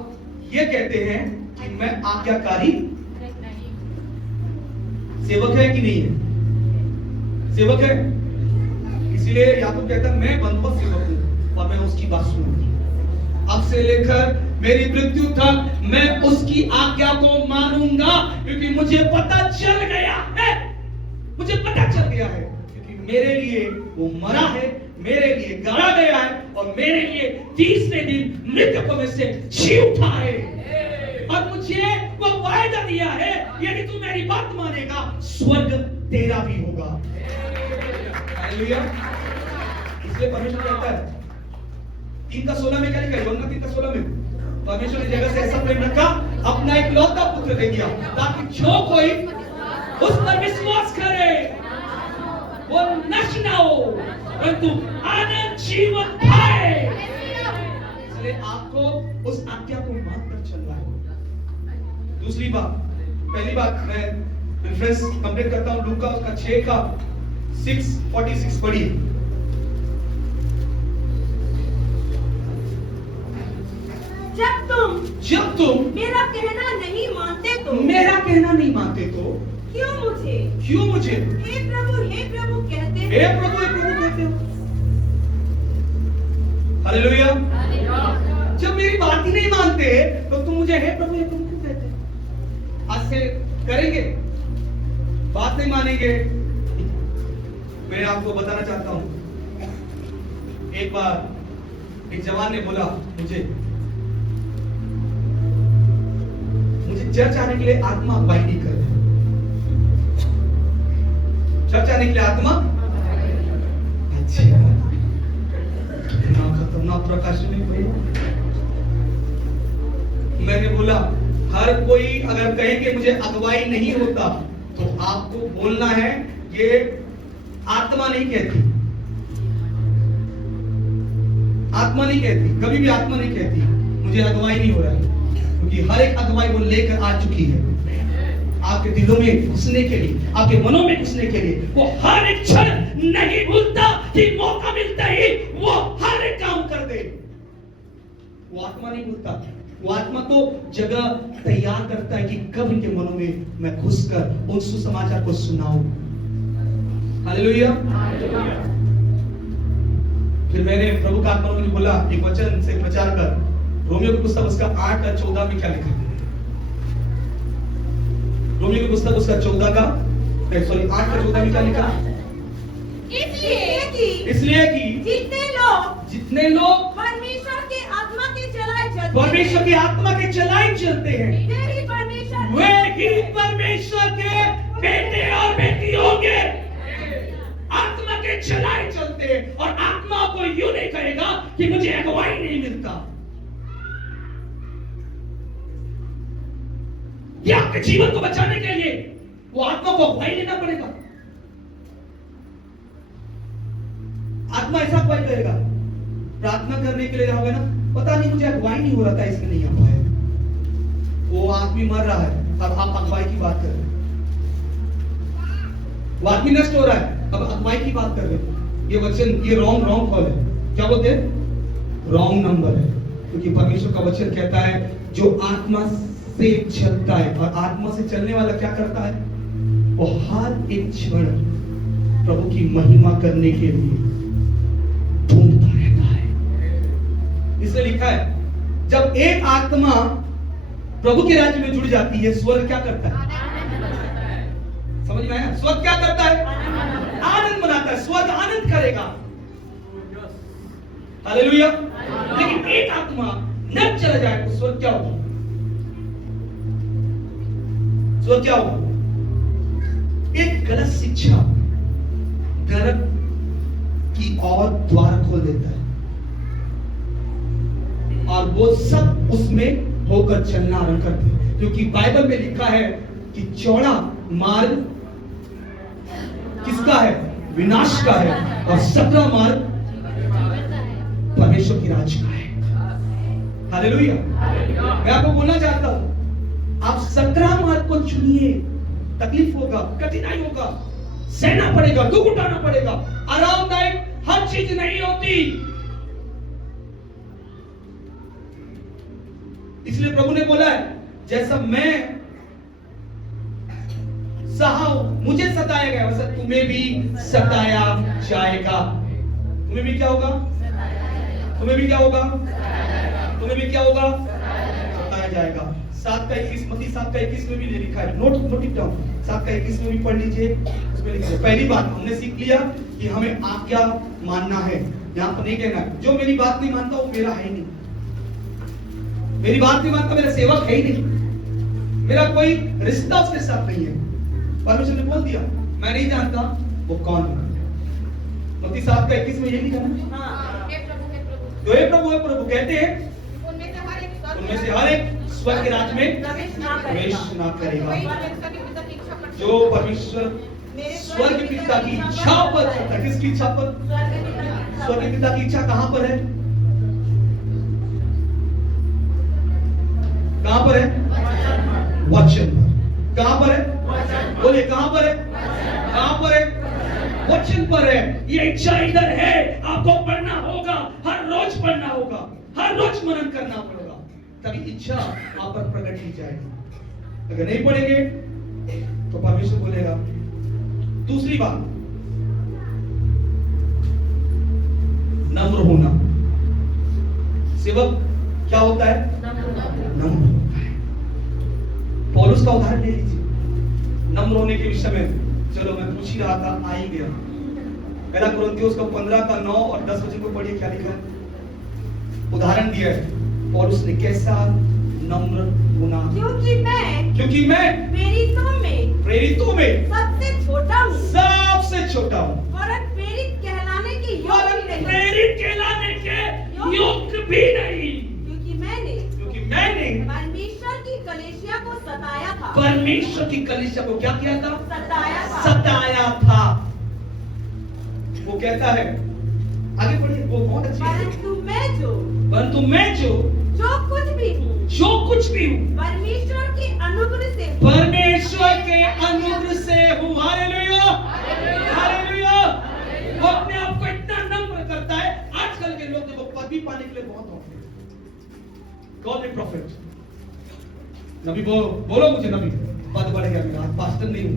ये कहते हैं कि मैं आज्ञाकारी सेवक है कि नहीं है? सेवक है। इसलिए याकूब कहता है मैं बंदोबस्त सेवक हूं और मैं उसकी बात सुनूंगा। अब से लेकर मेरी मृत्यु तक मैं उसकी आज्ञा को मानूंगा, क्योंकि मुझे पता चल गया है, मुझे पता चल गया है, क्योंकि मेरे लिए वो मरा है, मेरे लिए गाड़ा गया है और मेरे लिए तीसरे दिन मृतकों में से जी उठा है। और मुझे वो वायदा दिया है, यदि तू मेरी बात मानेगा स्वर्ग तेरा भी होगा। हालेलुया। इसलिए परमेश्वर कहता है 3:16 में क्या लिखा है? यूहन्ना 3:16 में परमेश्वर ने जगत से ऐसा प्रेम रखा, अपना इकलौता पुत्र दे दिया, ताकि जो कोई उस पर विश्वास करे वो नष्ट ना हो परंतु अनंत जीवन पाए। इसलिए आपको उस आज्ञा को मानकर चलना है। दूसरी बात, पहली बात मैं रेफरेंस कंप्लीट करता हूं, लूका उसका 6:46 पढ़िए। जब तुम मेरा कहना नहीं मानते तो क्यों मुझे हे प्रभु कहते हो? हालेलुया। जब मेरी बात ही नहीं मानते तो तुम मुझे हे प्रभु क्यों कहते? आज से करेंगे, बात नहीं मानेंगे। मैं आपको बताना चाहता हूं, एक बार एक जवान ने बोला मुझे चर्च आने के लिए आत्मा अगुवाई नहीं कर रही। चर्च आने के लिए आत्मा अच्छा खतरनाक प्रकाश में भाई। मैंने बोला हर कोई अगर कहे कि मुझे अगुवाई नहीं होता तो आपको बोलना है ये आत्मा नहीं कहती, आत्मा नहीं कहती, कभी भी आत्मा नहीं कहती मुझे अगुवाई नहीं हो रहा है, क्योंकि हर एक अगुवाई वो लेकर आ चुकी है आपके दिलों में घुसने के लिए, आपके मनों में घुसने के लिए। वो हर एक क्षण नहीं भूलता कि मौका मिलता ही वो हर एक काम कर दे। वो आत्मा नहीं भूलता, वो आत्मा तो जगह तैयार करता है कि कब इनके मनों में मैं घुसकर उन सुसमाचार को सुनाऊं। हालेलुया। फिर मैंने प्रभु का आत्मा ने बोला एक वचन से प्रचार कर, रोमियो की पुस्तक उसका 8:14 में क्या लिखा है? रोमियो की पुस्तक उसका 14 का 8 का 14 में क्या लिखा? इसलिए कि जितने लोग परमेश्वर के आत्मा के चलाए चलते परमेश्वर की आत्मा के चलाए चलते हैं वे ही परमेश्वर के बेटे और बेटी होंगे। आत्मा के चलाए चलते हैं, और आत्मा को यूं नहीं कहेगा कि मुझे अगुवाई नहीं मिलता। ये आपके जीवन को बचाने के लिए वो आत्मा को अगुवाई लेना पड़ेगा। आत्मा ऐसा अगुवाई करेगा, प्रार्थना करने के लिए जाओगे ना, पता नहीं मुझे अगुवाई नहीं हो रहा था इसलिए नहीं आ पाया। वो आदमी मर रहा है, अब आप अगुवाई की बात कर रहे हैं। वो आदमी नष्ट हो रहा है, अब अगुवाई की बात कर रहे हैं। ये वचन, ये रॉन्ग कॉल है। क्या बोलते हैं? रॉन्ग नंबर है। क्योंकि परमेश्वर का वचन कहता है जो आत्मा से चलता है, और आत्मा से चलने वाला क्या करता है? वो हर एक क्षण प्रभु की महिमा करने के लिए ढूंढता रहता है। इसलिए लिखा है जब एक आत्मा प्रभु के राज्य में जुड़ जाती है, स्वर्ग क्या करता है? समझ में आया? स्वर्ग क्या करता है? आनंद मनाता है। स्वर्ग आनंद करेगा। हालेलुया। लेकिन एक आत्मा न चला जाए तो स्वर्ग क्या होगा? स्वर्ग क्या होगा? एक गलत शिक्षा नरक की ओर द्वार खोल देता है, और वो सब उसमें होकर चलना आरंभ करते हैं। क्योंकि बाइबल में लिखा है कि चौड़ा मार्ग किसका है? विनाश का है, और सकरा मार्ग परमेश्वर की राज का है। हालेलुया। मैं आपको बोलना चाहता हूं, आप सकरा मार्ग को चुनिए। तकलीफ होगा, कठिनाई होगा, सहना पड़ेगा, दुख उठाना पड़ेगा। आरामदायक हर चीज नहीं होती। इसलिए प्रभु ने बोला है जैसा मैं सहा, मुझे सताया गया वैसा तुम्हें भी सताया जाएगा। तुम्हें भी क्या होगा? तुम्हें भी क्या होगा? तुम्हें भी क्या होगा? सताया जाएगा। 7:21 मत्ती 7:21 में भी लिखा है। Note it down. 7:21 में भी पढ़ लीजिए। उसमें लिखा है, पहली बात हमने सीख लिया कि हमें आज्ञा मानना है। यहाँ पर नहीं कहना जो मेरी बात नहीं मानता वो मेरा है ही नहीं, मेरी बात नहीं मानता मेरा सेवक है ही नहीं, मेरा कोई रिश्ता उसके साथ नहीं है। परमेश्वर ने बोल दिया मैं नहीं जानता वो कौन है। मत्ती 7:21 में यही लिखा है। तो हे प्रभु कहते हैं उनमें से हर एक स्वर्ग के राज्य में प्रवेश ना करेगा। जो परमेश्वर स्वर्ग पिता की इच्छा पर चलता है। किसकी इच्छा पर? स्वर्ग पिता की इच्छा कहां पर है? कहां पर है? वचन पर। कहां पर है? बोलिए कहां पर है? कहां पर है? वचन पर है। ये इच्छा इधर है। आपको पढ़ना होगा, हर रोज पढ़ना होगा, हर रोज मनन करना पड़ेगा, तभी इच्छा आप पर प्रकट की जाएगी। अगर नहीं पढ़ेंगे तो परमेश्वर बोलेगा। दूसरी बात, नम्र होना। सेवक क्या होता है? नम्र होता है। पौलुस का उदाहरण ले लीजिए नम्र होने के विषय में। चलो मैं पूछ ही रहा था, आ ही गया। पहला कुरिन्थियों का 15 का 9 और 10 वचन को पढ़िए। क्या लिखा है? उदाहरण दिया है पौलुस ने कैसा नम्र होना। क्योंकि मैं प्रेरितों में सबसे छोटा हूँ, सबसे छोटा हूँ, और प्रेरित कहलाने के योग्य भी नहीं। क्योंकि मैंने परमेश्वर की कलीसिया को सताया था। परमेश्वर की कलीसिया को क्या किया था? सताया था। वो कहता है, आगे पढ़िए, वो बहुत अच्छी है। परंतु मैं जो कुछ भी हूँ परमेश्वर के अनुग्रह से हूँ। Hallelujah, hallelujah. वो अपने आप को इतना नम्र करता है। आजकल के लोग देखो पदवी पाने के लिए बहुत होते हैं। कौन है प्रॉफिट? नबी बोलो मुझे नबी पद बढ़ गया मेरा। आज पास्टर नहीं हूँ।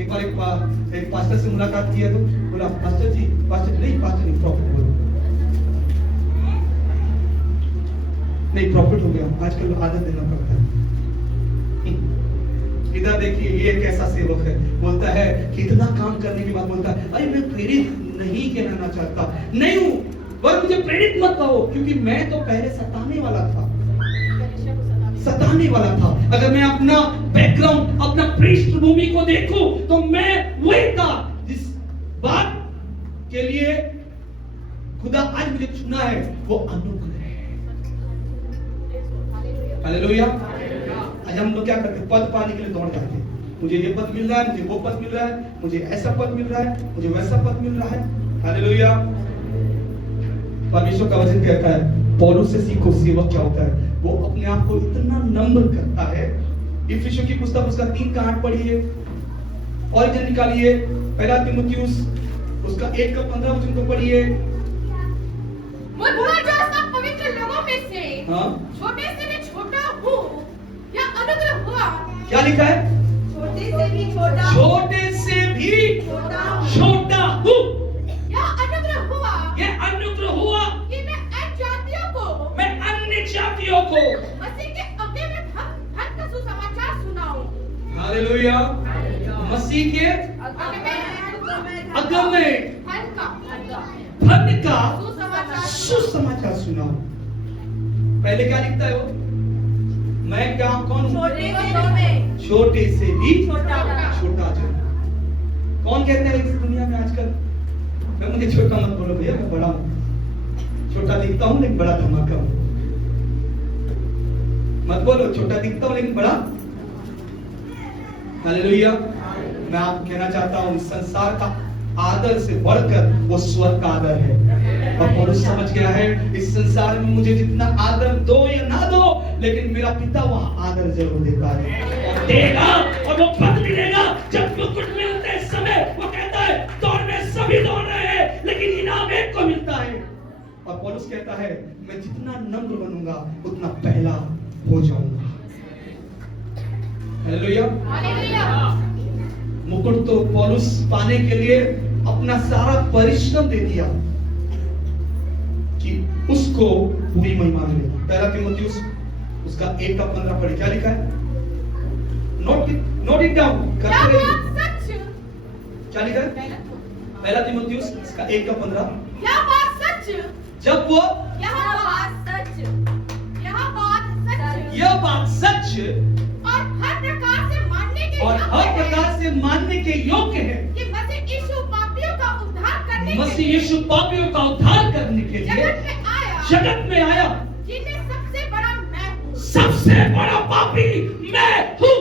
एक बार एक पास्टर से मुलाकात की है तो बोला पास्टर जी, पास्टर नहीं प्रॉफिट बोलो। नहीं प्रॉफिट हो गया। आजकल आदत देना पड़ता है। इधर देखिए ये एक ऐसा सेवक है, बोलता है कि इतना काम करने के बाद बोलता है अरे मैं प्रेरित नहीं कहना चाहता, नहीं हूं, पर मुझे प्रेरित मत कहो, क्योंकि मैं तो पहले सताने वाला था। अगर मैं अपना बैकग्राउंड, अपना पृष्ठभूमि को देखूं तो मैं वही था जिस बात के लिए खुदा आज मुझे चुना है, वो अनुग्रह है। हालेलुया। आज हम लोग क्या करते हैं, पद पाने के लिए दौड़ जाते हैं, मुझे ये पद मिल रहा है, मुझे वो पद मिल रहा है, मुझे ऐसा पद मिल रहा है, मुझे वैसा पद मिल रहा है। हालेलुया। परमेश्वर का वचन कहता है पौलुस से सीखो सेवक क्या होता है, वो अपने आप को इतना नम्र करता है। इफिसियों की पुस्तक उसका 3:8 पढ़िए, ओरिजिन निकालिए, पहला तीमुथियुस उसका 1:15 वचन को पढ़िए। मुझ जो सब पवित्र लोगों में से छोटे से भी छोटा हूँ, या अनुग्रह हुआ। क्या लिखा है? छोटे से भी छोटा हूँ, छोटा हूँ, या अनुग्रह हुआ, ये अनुग्रह हुआ कि मैं अन्य जातियों को मसीह के आगे में धन का सुसमाचार सुनाऊं। हालेलुया। मसीह के आगे में अगम में धन का सुसमाचार सुनाओ। पहले क्या लिखता है वो? मैं क्या कौन हूं? छोटे से भी छोटा जन। कौन कहते हैं इस दुनिया में आजकल, मैं मुझे छोटा मत बोलो भैया, मैं बड़ा हूं, छोटा दिखता हूं लेकिन बड़ा धमाका हूं। मत बोलो छोटा दिखता हूं लेकिन बड़ा। हालेलुया। मैं आपको कहना चाहता हूं संसार का आदर से बढ़कर वो स्वर्ग का आदर है। और पौलुस समझ गया है इस संसार में मुझे जितना आदर दो या ना दो, लेकिन मेरा पिता वहां आदर जरूर देता है और देगा, और वो पद मिलेगा जब मुकुट मिलते समय वो कहता है दौड़ में सभी दौड़ रहे हैं लेकिन इनाम एक को मिलता है। और पौलुस कहता है मैं जितना नम्र बनूंगा उतना पहला हो जाऊंगा। हालेलुया। मुकुट तो पौलुस पाने के लिए अपना सारा परिश्रम दे दिया कि उसको पूरी महिमा मिले। पहला तीमुथियुस उसका 1:15 पढ़े, क्या लिखा है? Note it down. क्या लिखा है? पहला तीमुथियुस इसका 1:15। जब वो यह बात सच और हर प्रकार से मानने के योग्य है कि मसीह यीशु पापियों का उद्धार करने के लिए जगत में आया, जिन्हें सबसे बड़ा मैं हूँ। सबसे बड़ा पापी मैं हूँ।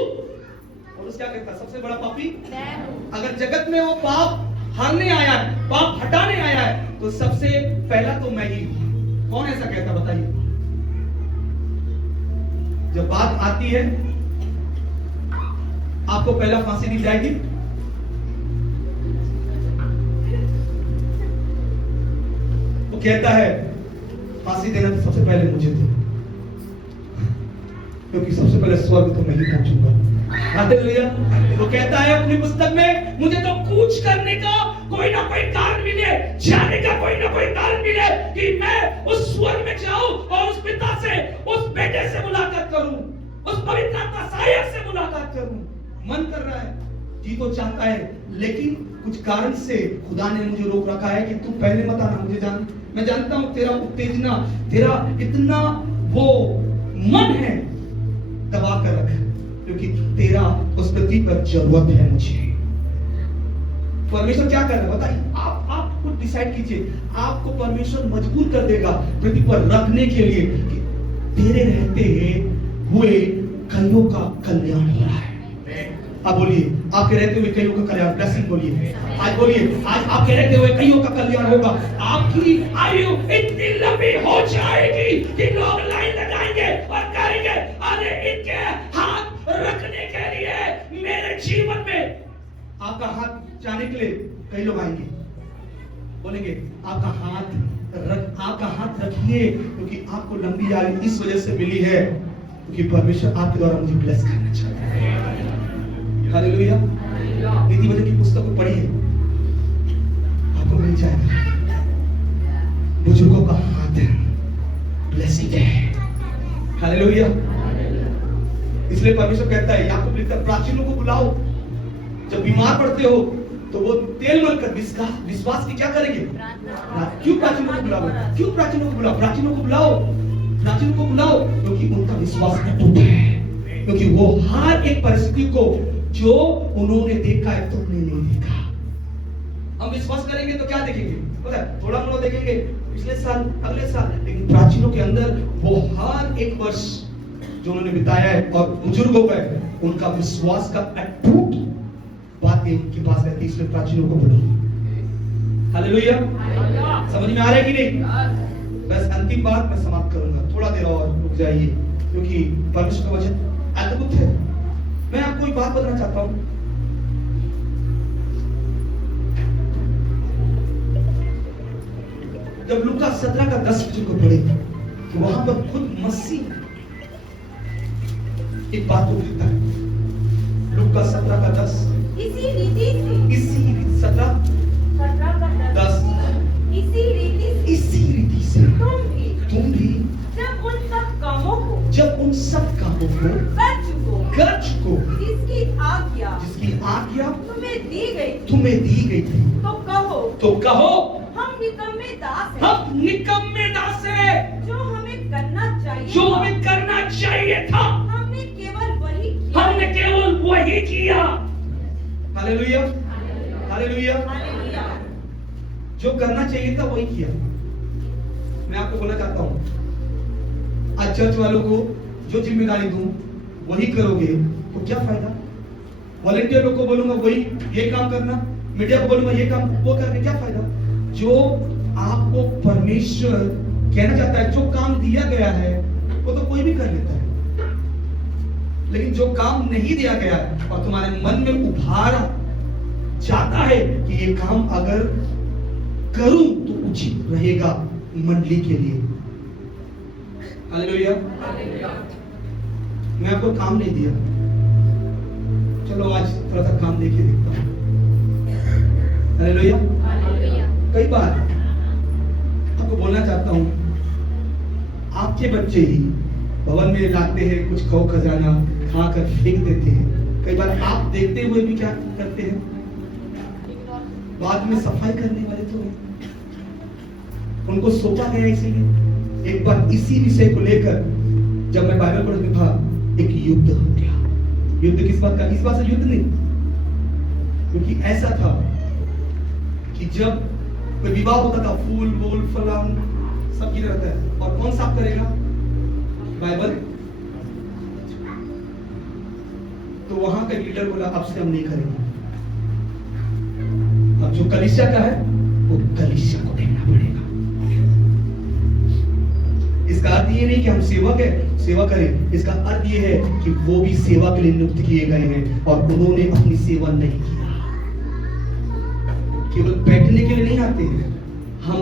और उस क्या कहता है? सबसे बड़ा पापी मैं हूँ। अगर जगत में वो पाप हारने आया है, पाप हटाने आया है, तो सबसे पहला तो मैं ही हूँ। कौन ऐसा कहता बताइए? जब बात आती है आपको पहला फांसी दी जाएगी, वो कहता है फांसी देना तो सबसे पहले मुझे दो, क्योंकि सबसे पहले स्वर्ग तो मैं ही पहुंचूंगा। हालेलुया। वो कहता है अपनी पुस्तक में मुझे तो कूच करने का कोई ना कोई कारण मिले, जाने का कोई ना कोई कारण मिले कि मैं उस स्वर्ग में जाऊं और उस पिता से, उस बेटे से मुलाकात करूं, उस पवित्र आत्मा सहायक से मुलाकात करूं। मन कर रहा है, जी तो चाहता है, लेकिन कुछ कारण से खुदा ने मुझे रोक रखा है कि तू पहले मत आना, मैं जानता हूं तेरा उत्तेजना, तेरा इतना वो मन है, दबा कर रख, क्योंकि तेरा उस पृथ्वी पर जरूरत है मुझे। परमेश्वर क्या कर रहा है बताइए? आप खुद डिसाइड कीजिए। आपको परमेश्वर मजबूर कर देगा पृथ्वी पर रखने के लिए कि तेरे रहते हुए कईयों का कल्याण हो रहा है। आप बोलिए आपके रहते हुए कईयों का कल्याण, ब्लेसिंग बोलिए। आज बोलिए आज आपके रहते हुए कईयों का कल्याण होगा। आपकी आयु इतनी लंबी हो जाएगी कि लोग लाइन लगाएंगे और कहेंगे अरे इनके हाथ रखने के लिए मेरे जीवन में। आपका हाथ जाने के लिए कई लोग आएंगे, बोलेंगे आपका हाथ रखिए, क्योंकि आपको लंबी आयु इस वजह से मिली है क्योंकि परमेश्वर आपके द्वारा मुझे ब्लेस करना चाहता है। हालेलुया। नीतिवचन की पुस्तक को पढ़िए, आपको मिल जाएगा। बुजुर्गों का हाथ ब्लेसिंग है। हालेलुया। इसलिए परमेश्वर कहता है याकूब मिलकर प्राचीनों को बुलाओ। जब बीमार पड़ते हो तो वो तेल मलकर विश्वास की क्या करेंगे? क्यों प्राचीनों को बुलाओ? क्यों प्राचीनों को बुलाओ? प्राचीनों को बुलाओ, प्राचीनों को बुलाओ, क्योंकि उनका विश्वास अटूट है, क्योंकि वो हर एक परिस्थिति को जो उन्होंने देखा है तुमने नहीं देखा। हम विश्वास करेंगे तो क्या देखेंगे? पता है, थोड़ा मोड़ा देखेंगे पिछले साल, अगले साल, लेकिन प्राचीनों के अंदर वो हर एक वर्ष जो उन्होंने बिताया है और बुजुर्ग हो गए, उनका विश्वास का अटूट बातें उनके पास रहती है। इसलिए प्राचीनों को बुलाओ। हालेलुया। समझ में आ रहा है कि नहीं? बस अंतिम बात मैं समाप्त करूंगा, थोड़ा देर और रुक जाइए, क्योंकि परमेश्वर का वचन अद्भुत है। मैं आपको एक बात बताना चाहता हूं। जब लूका 17 का 10 वचन को पढ़े तो वहां पर खुद मसीह एक बात को लिखता है। लूका 17 का 10, इसी रीति से, इसी 17 का 10, इसी रीति से इसी रीति से तुम भी जब उन सब कामों को कर चुको जिसकी आज्ञा तुम्हें दी गई थी, तो कहो हम निकम्मे दास हैं, जो हमें करना चाहिए था, हमने केवल वही किया। Hallelujah, hallelujah. जो करना चाहिए था वही किया। मैं आपको बोलना चाहता हूं, आज चर्च वालों को जो जिम्मेदारी दूं वही करोगे तो क्या फायदा? वॉलंटियरों को बोलूंगा वही ये काम करना, मीडिया को बोलूंगा ये काम वो करके क्या फायदा? जो आपको परमेश्वर कहना चाहता है, जो काम दिया गया है वो तो कोई भी कर लेता है, लेकिन जो काम नहीं दिया गया और तुम्हारे मन में उभारा चाहता है कि ये काम अगर करूं तो उचित रहेगा मंडली के लिए। हालेलुया। मैं आपको काम नहीं दिया, चलो आज थोड़ा सा काम देके देखता हूं। हालेलुया। कई बार आपको बोलना चाहता हूं, आपके बच्चे ही भवन में लाते हैं कुछ खो खजाना खा कर फेंक देते हैं। कई बार आप देखते हुए भी क्या करते हैं? बाद में सफाई करने वाले तो उनको सौंपा गया। इसीलिए एक बार इसी विषय को लेकर जब मैं बाइबल पढ़ने था, एक युद्ध हो गया। युद्ध किस बात का? इस बात से युद्ध नहीं, क्योंकि ऐसा था कि जब कोई विवाह होता था, फूल वूल फलान सब गिर रहता है, और कौन साफ करेगा? बाइबल। तो वहां का लीडर बोला अब से हम नहीं करेंगे। अब जो कलीसिया का है वो कलीसिया को देखना पड़ेगा। इसका अर्थ ये नहीं कि हम सेवक है सेवा करें, इसका अर्थ ये है कि वो भी सेवा के लिए नियुक्त किए गए हैं और उन्होंने अपनी सेवा नहीं किया। केवल बैठने के लिए नहीं आते हैं, हम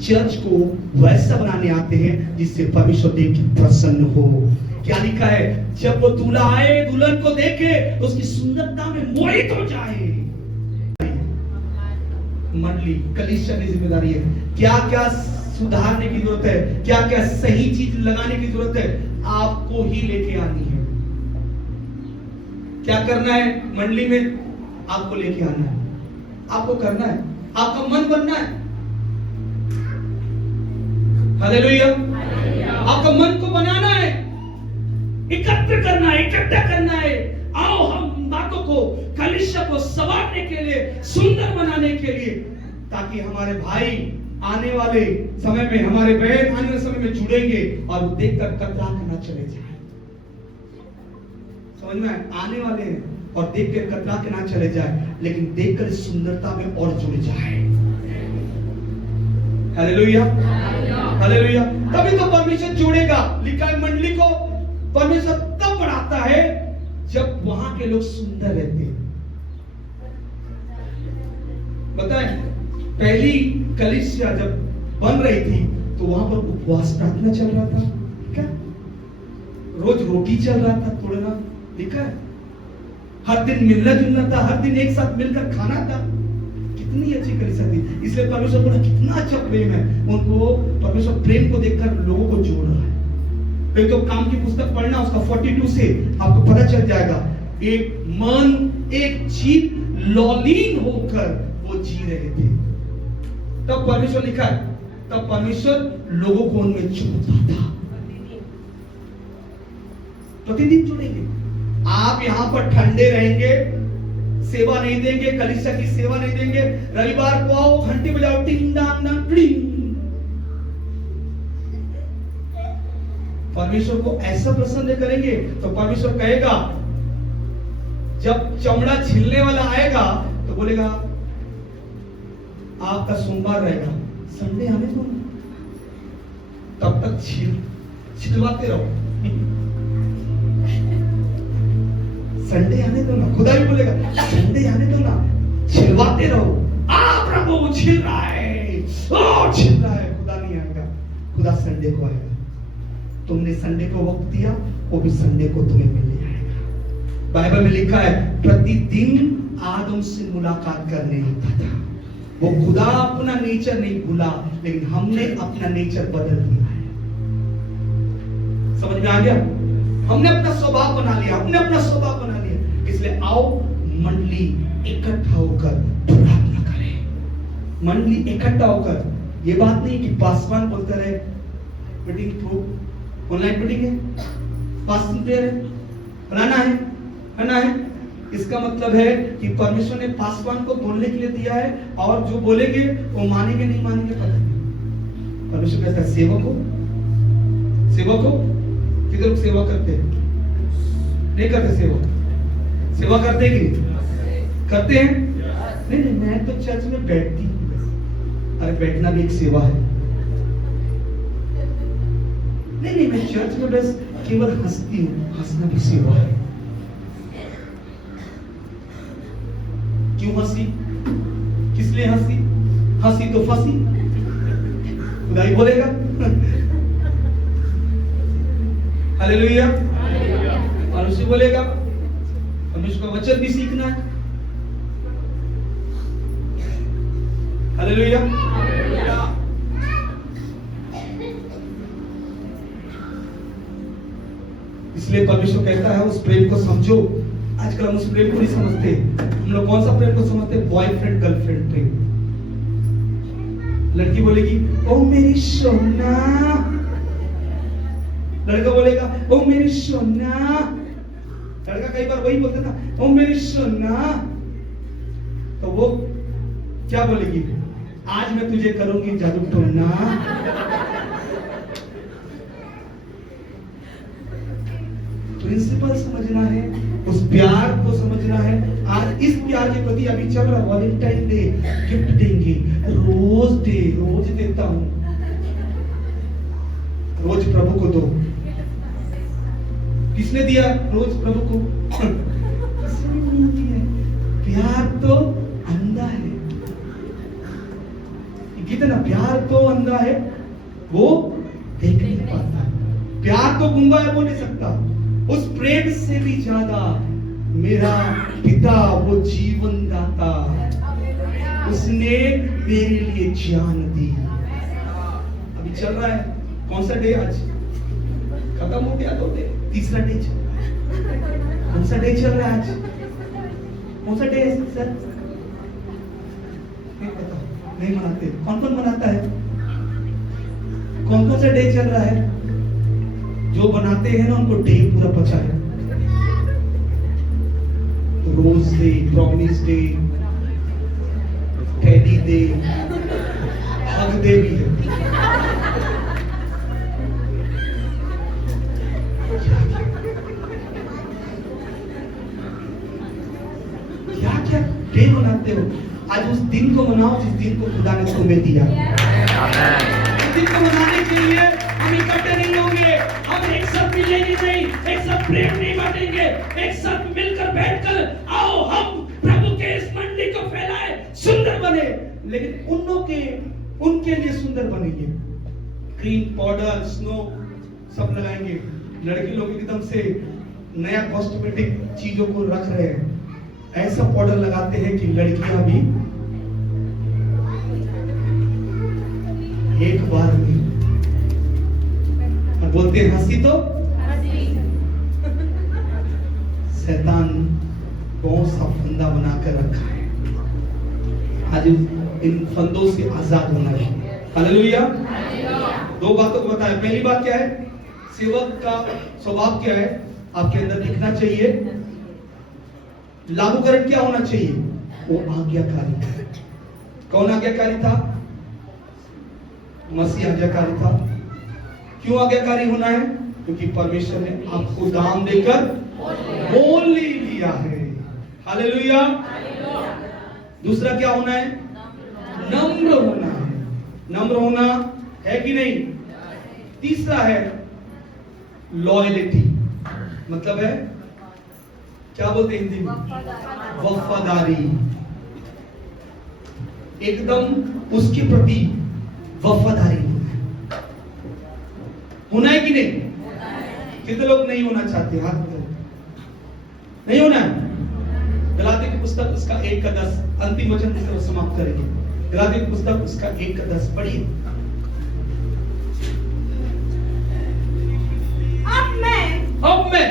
चर्च को वैसा बनाने आते हैं जिससे परमेश्वर देव की प्रसन्न हो। क्या लिखा है? जब वो दूल्हा आए, दुल्हन को देखे तो उसकी सुंदरता में मोहित हो जाए। मंडली कलीसिया की जिम्मेदारी है। क्या क्या सुधारने की जरूरत है, क्या क्या सही चीज लगाने की जरूरत है, आपको ही लेके आनी है। क्या करना है? मंडली में आपको लेके आना है, आपको करना है, आपका मन बनना है। हालेलुया। आपका मन को बनाना है, एकत्र करना है, इकट्ठा करना है। आओ हम बातों को, कलीसिया को संवारने के लिए, सुंदर बनाने के लिए, ताकि हमारे भाई आने वाले समय में, हमारे बहन आने वाले समय में जुड़ेंगे और वो देखकर कतरा करना चले जाए। समझ में आने वाले हैं और देखकर कतरा के ना चले जाए, लेकिन देखकर सुंदरता में और जुड़ जाए। Hallelujah, hallelujah. तभी तो परमेश्वर जोड़ेगा। लिखा है मंडली को परमेश्वर तब बढ़ाता है जब वहां के लोग सुंदर रहते हैं। बताएं, पहली कलीसिया जब बन रही थी तो वहां पर उपवास प्रार्थना चल रहा था, ठीक है? रोज रोटी चल रहा था तोड़ना, ठीक है? हर दिन मिलना जुलना था, हर दिन एक साथ मिलकर खाना था। कितनी अच्छी कलीसिया थी। इसलिए परमेश्वर बोला कितना अच्छा प्रेम है। उनको परमेश्वर प्रेम को देखकर लोगों को जोड़ रहा है। फिर तो काम की पुस्तक पढ़ना, उसका 42 से आपको पता चल जाएगा एक मन, एक जीत लौलीन होकर वो जी रहे थे। तब परमेश्वर लिखा है, तब परमेश्वर लोगों को उनमें चुनता था। प्रतिदिन चुनेंगे। आप यहां पर ठंडे रहेंगे, सेवा नहीं देंगे, कलीसिया की सेवा नहीं देंगे, रविवार को आओ, घंटी बजाओ, टिंग डांग डांग टिंग। परमेश्वर को ऐसा प्रसन्न करेंगे तो परमेश्वर कहेगा, जब चमड़ा छिलने वाला आएगा तो बोलेगा आपका सोमवार रहेगा, संडे आने दो, तब तक छिलवाते रहो, संडे आने दो ना। खुदा भी बोलेगा संडे आने दो ना, छिलवाते रहो। प्रभु छिल रहा है, ओ छिल रहा है। खुदा नहीं आएगा, खुदा संडे को आएगा। तुमने संडे को वक्त दिया, वो भी संडे को तुम्हें मिलने आएगा। बाइबल में लिखा है, प्रतिदिन आदम से मुलाकात करने आता था। वो खुदा अपना नेचर नहीं भूला, लेकिन हमने अपना नेचर बदल दिया है। समझ में आ गया? हमने अपना स्वभाव बना लिया, हमने अपना स्वभाव बना लिया। इसलिए आओ मंडली इकट्ठा होकर प्रार्थना करें। मंडली इकट्ठा होकर, ये बात नहीं कि पासवान बोलते रहे मीटिंग प्रो ऑनलाइन मीटिंग है, फास्टिंग प्रेयर है, बनाना है, करना है। इसका मतलब है कि परमेश्वर ने पासवान को बोलने के लिए दिया है, और जो बोलेंगे वो मानेंगे नहीं मानेंगे पता नहीं। परमेश्वर कहता है सेवक हो, सेवक हो। कितने लोग सेवा करते हैं? नहीं करते सेवा? सेवा करते कि नहीं करते हैं? नहीं नहीं, मैं तो चर्च में बैठती हूँ। अरे बैठना भी एक सेवा है। नहीं नहीं, मैं चर्च में बस केवल हंसती हूँ, हंसना भी सेवा है। क्यों हंसी? किस लिए हंसी? हंसी तो फंसी। खुदा ही बोलेगा। हालेलुया। और उसी बोलेगा, परमेश्वर का वचन भी सीखना है। हालेलुया। इसलिए परमेश्वर कहता है उस प्रेम को समझो। आजकल हम उस प्रेम को नहीं समझते। हम लोग कौन सा प्रेम को समझते हैं? बॉयफ्रेंड गर्लफ्रेंड प्रेम। लड़की बोलेगी ओ मेरी सोना, लड़का बोलेगा ओ मेरी सोना। लड़का कई बार वही बोलता ना, ओ मेरी सोना। तो वो क्या बोलेगी? आज मैं तुझे करूंगी जादू टोना। प्रिंसिपल समझना है, उस प्यार को समझना है। आज इस प्यार के प्रति अभी चल रहा वैलेंटाइन डे, गिफ्ट देंगे, रोज डे, रोज देता हूं, रोज प्रभु को दो। किसने दिया रोज प्रभु को? किसने नहीं दिया। प्यार तो अंधा है, कितना प्यार तो अंधा है, वो देख नहीं पाता। प्यार तो गूंगा है, बोल नहीं सकता। उस प्रेम से भी ज्यादा मेरा पिता वो जीवन दाता, उसने मेरे लिए जान दी। अभी चल रहा है कौन सा डे? आज खत्म हो गया 2 डे, तीसरा डे चल रहा है। कौन सा डे चल रहा है आज? कौन सा डे है सर? नहीं पता, नहीं मनाते। कौन कौन मनाता है? कौन कौन सा डे चल रहा है? जो बनाते हैं ना उनको डे पूरा पता है। Rose day, promise day, teddy day, hug day भी है। क्या क्या डे मनाते हो? आज उस दिन को मनाओ जिस दिन को खुदा ने तुम्हें दिया। उस दिन को मनाने के लिए हम इकट्ठे नहीं होंगे, हम एक साथ मिलेंगे नहीं, एक साथ प्रेम नहीं बांटेंगे, एक साथ मिलकर बैठकर आओ हम प्रभु के इस मंडी को फैलाए, सुंदर बने। लेकिन उनके लिए सुंदर बनेंगे। क्रीम पाउडर, स्नो सब लगाएंगे। लड़की लोग एकदम से नया कॉस्मेटिक चीजों को रख रहे हैं। ऐसा पाउडर लगाते हैं कि लड़कियां भी एक बार में बोलते हैं हंसी तो शैतान बहुत सा फंदा बनाकर रखा है। आज इन फंदों से आजाद होना है। हालेलुया। दो बातों को बताया। पहली बात क्या है? सेवक का स्वभाव क्या है? आपके अंदर दिखना चाहिए। लागूकरण क्या होना चाहिए? वो आज्ञाकारी। कौन आज्ञाकारी था? मसीह आज्ञाकारी था। क्यों आज्ञाकारी होना है? क्योंकि परमेश्वर ने आपको दाम देकर मोल लिया है। हालेलुया। दूसरा क्या होना है? नम्र होना है। नम्र होना है कि नहीं? तीसरा है लॉयलिटी, मतलब है क्या बोलते हैं हिंदी में? वफादारी। एकदम उसके प्रति वफादारी होना है कि नहीं? कितने लोग नहीं होना चाहते? हाथ में नहीं होना है। गलाती की पुस्तक उसका 1:10 अंतिम वचन से समाप्त करेंगे। गलाती की पुस्तक उसका 1:10 पढ़िए। अब मैं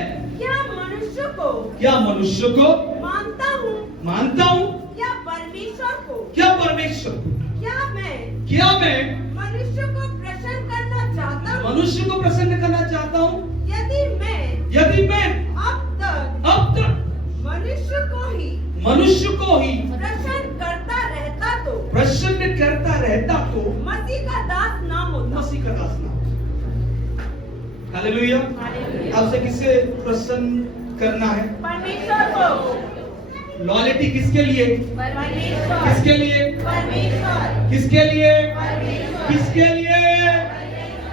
क्या मनुष्य को मानता हूँ या परमेश्वर को? क्या परमेश्वर को? क्या मैं मनुष्य को प्रसन्न करना चाहता हूँ? मनुष्य को प्रसन्न करना चाहता हूँ? यदि मैं अब तक मनुष्य को ही प्रसन्न करता रहता तो मसीह का दास ना होता। हालेलुया। आपसे किसे प्रसन्न करना है? परमेश्वर को। लॉयल्टी किसके लिए? परमेश्वर। किसके लिए? परमेश्वर। किसके लिए? परमेश्वर। किसके लिए?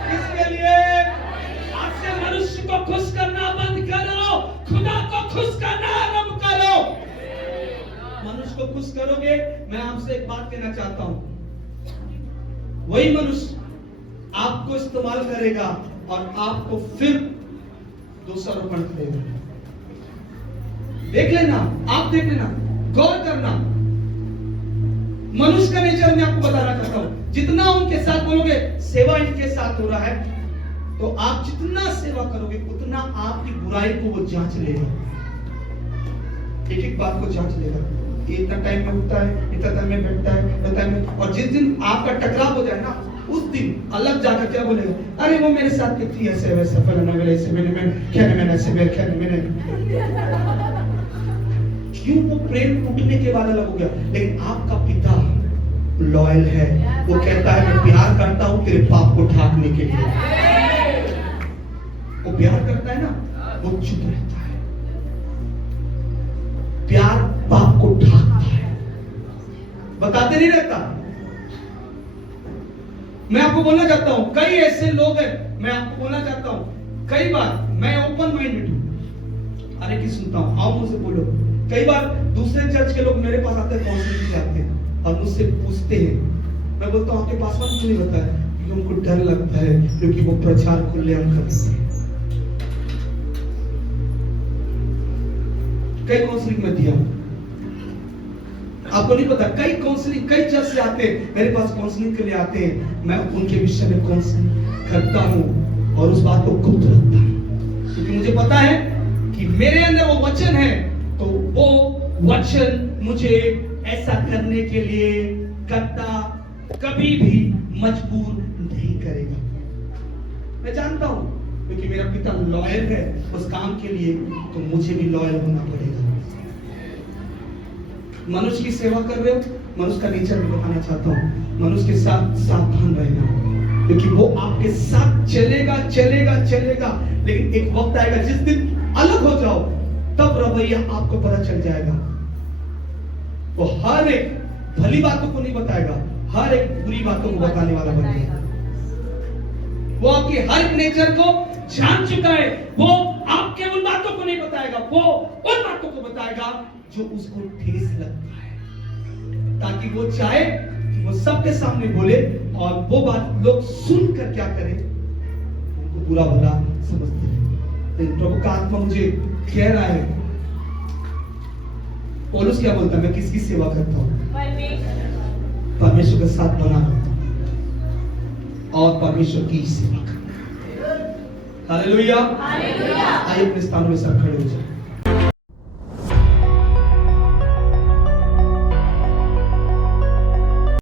किसके लिए? आपसे मनुष्य को खुश करना बंद करो, खुदा को खुश करना आरंभ करो। मनुष्य को खुश करोगे। मैं आपसे एक बात कहना चाहता हूं, वही मनुष्य आपको इस्तेमाल करेगा और आपको फिर दोषारोपण करेगा। देख लेना, आप देख लेना, गौर करना। मनुष्य का नेचर मैं आपको बताना चाहता हूं। जितना उनके साथ बोलोगे सेवा इनके साथ हो रहा है, तो आप जितना सेवा करोगे उतना आपकी बुराई को वो जांच लेगा। एक एक बात को जांच लेगा। इतना टाइम में उठता है, इतना टाइम में बैठता है, इतना टाइम में, और जिस दिन आपका टकराव हो जाए ना, उस दिन अलग जाकर क्या बोलेगा? अरे वो मेरे साथ कितनी ऐसे वैसे फलाना मेरे ऐसे मैंने ऐसे मैंने क्यों? वो प्रेम टूटने के बाद अलग हो गया। लेकिन आपका पिता लॉयल है। वो कहता है मैं प्यार करता हूं तेरे पाप को ढांकने के लिए। वो प्यार करता है ना, वो चुप रहता है। प्यार पाप को ढांकता है, बताते नहीं रहता। मैं आपको बोलना चाहता हूं, कई ऐसे लोग हैं, मैं आपको बोलना चाहता हूं, कई बार मैं ओपन माइंडेड हूं। अरे की सुनता हूं, आओ मुझसे बोलो। कई बार दूसरे चर्च के लोग मेरे पास आते हैं, काउंसलिंग के आते हैं और मुझसे पूछते हैं। मैं बोलता हूं आपके पास में क्यों नहीं बताया? क्योंकि उनको डर लगता है, क्योंकि वो प्रचार खुलेआम करते हैं। कई काउंसलिंग में दिया, आपको नहीं पता। कई काउंसलिंग, कई चर्च से आते हैं मेरे पास, काउंसलिंग के लिए आते हैं। मैं उनके विषय में काउंसलिंग करता हूं और उस बात को गुप्त रखता हूं, क्योंकि मुझे पता है कि मेरे अंदर वो वचन है, तो वो वचन मुझे ऐसा करने के लिए करता कभी भी मजबूर नहीं करेगा। मैं जानता हूं, क्योंकि मेरा पिता लॉयल है उस काम के लिए, तो मुझे भी लॉयल होना पड़ेगा। मनुष्य की सेवा कर रहे हो, मनुष्य का नेचर मैं बताना चाहता हूँ। मनुष्य के साथ सावधान रहना, क्योंकि वो आपके साथ चलेगा चलेगा चलेगा, लेकिन एक वक्त आएगा जिस दिन अलग हो जाओ, तब रवैया आपको पता चल जाएगा। वो हर एक भली बातों को नहीं बताएगा, हर एक बुरी बातों को बताने वाला बन जाएगा। वो आपके हर एक नेचर को जान चुका है। वो आपके उन बातों को नहीं बताएगा, वो उन बातों को बताएगा जो उसको ठेस लगता है, ताकि वो चाहे कि वो सबके सामने बोले और वो बात लोग सुनकर क्या करें, उनको बुरा भला समझते हैं। लेकिन प्रभु का आत्मा मुझे कह रहा है, पौलुस क्या बोलता है? मैं किसकी सेवा करता हूँ? परमेश्वर के साथ बना रहता हूं और परमेश्वर की सेवा करता हूं। हालेलुया। आइए अपने स्थानों में सब खड़े हो जाए।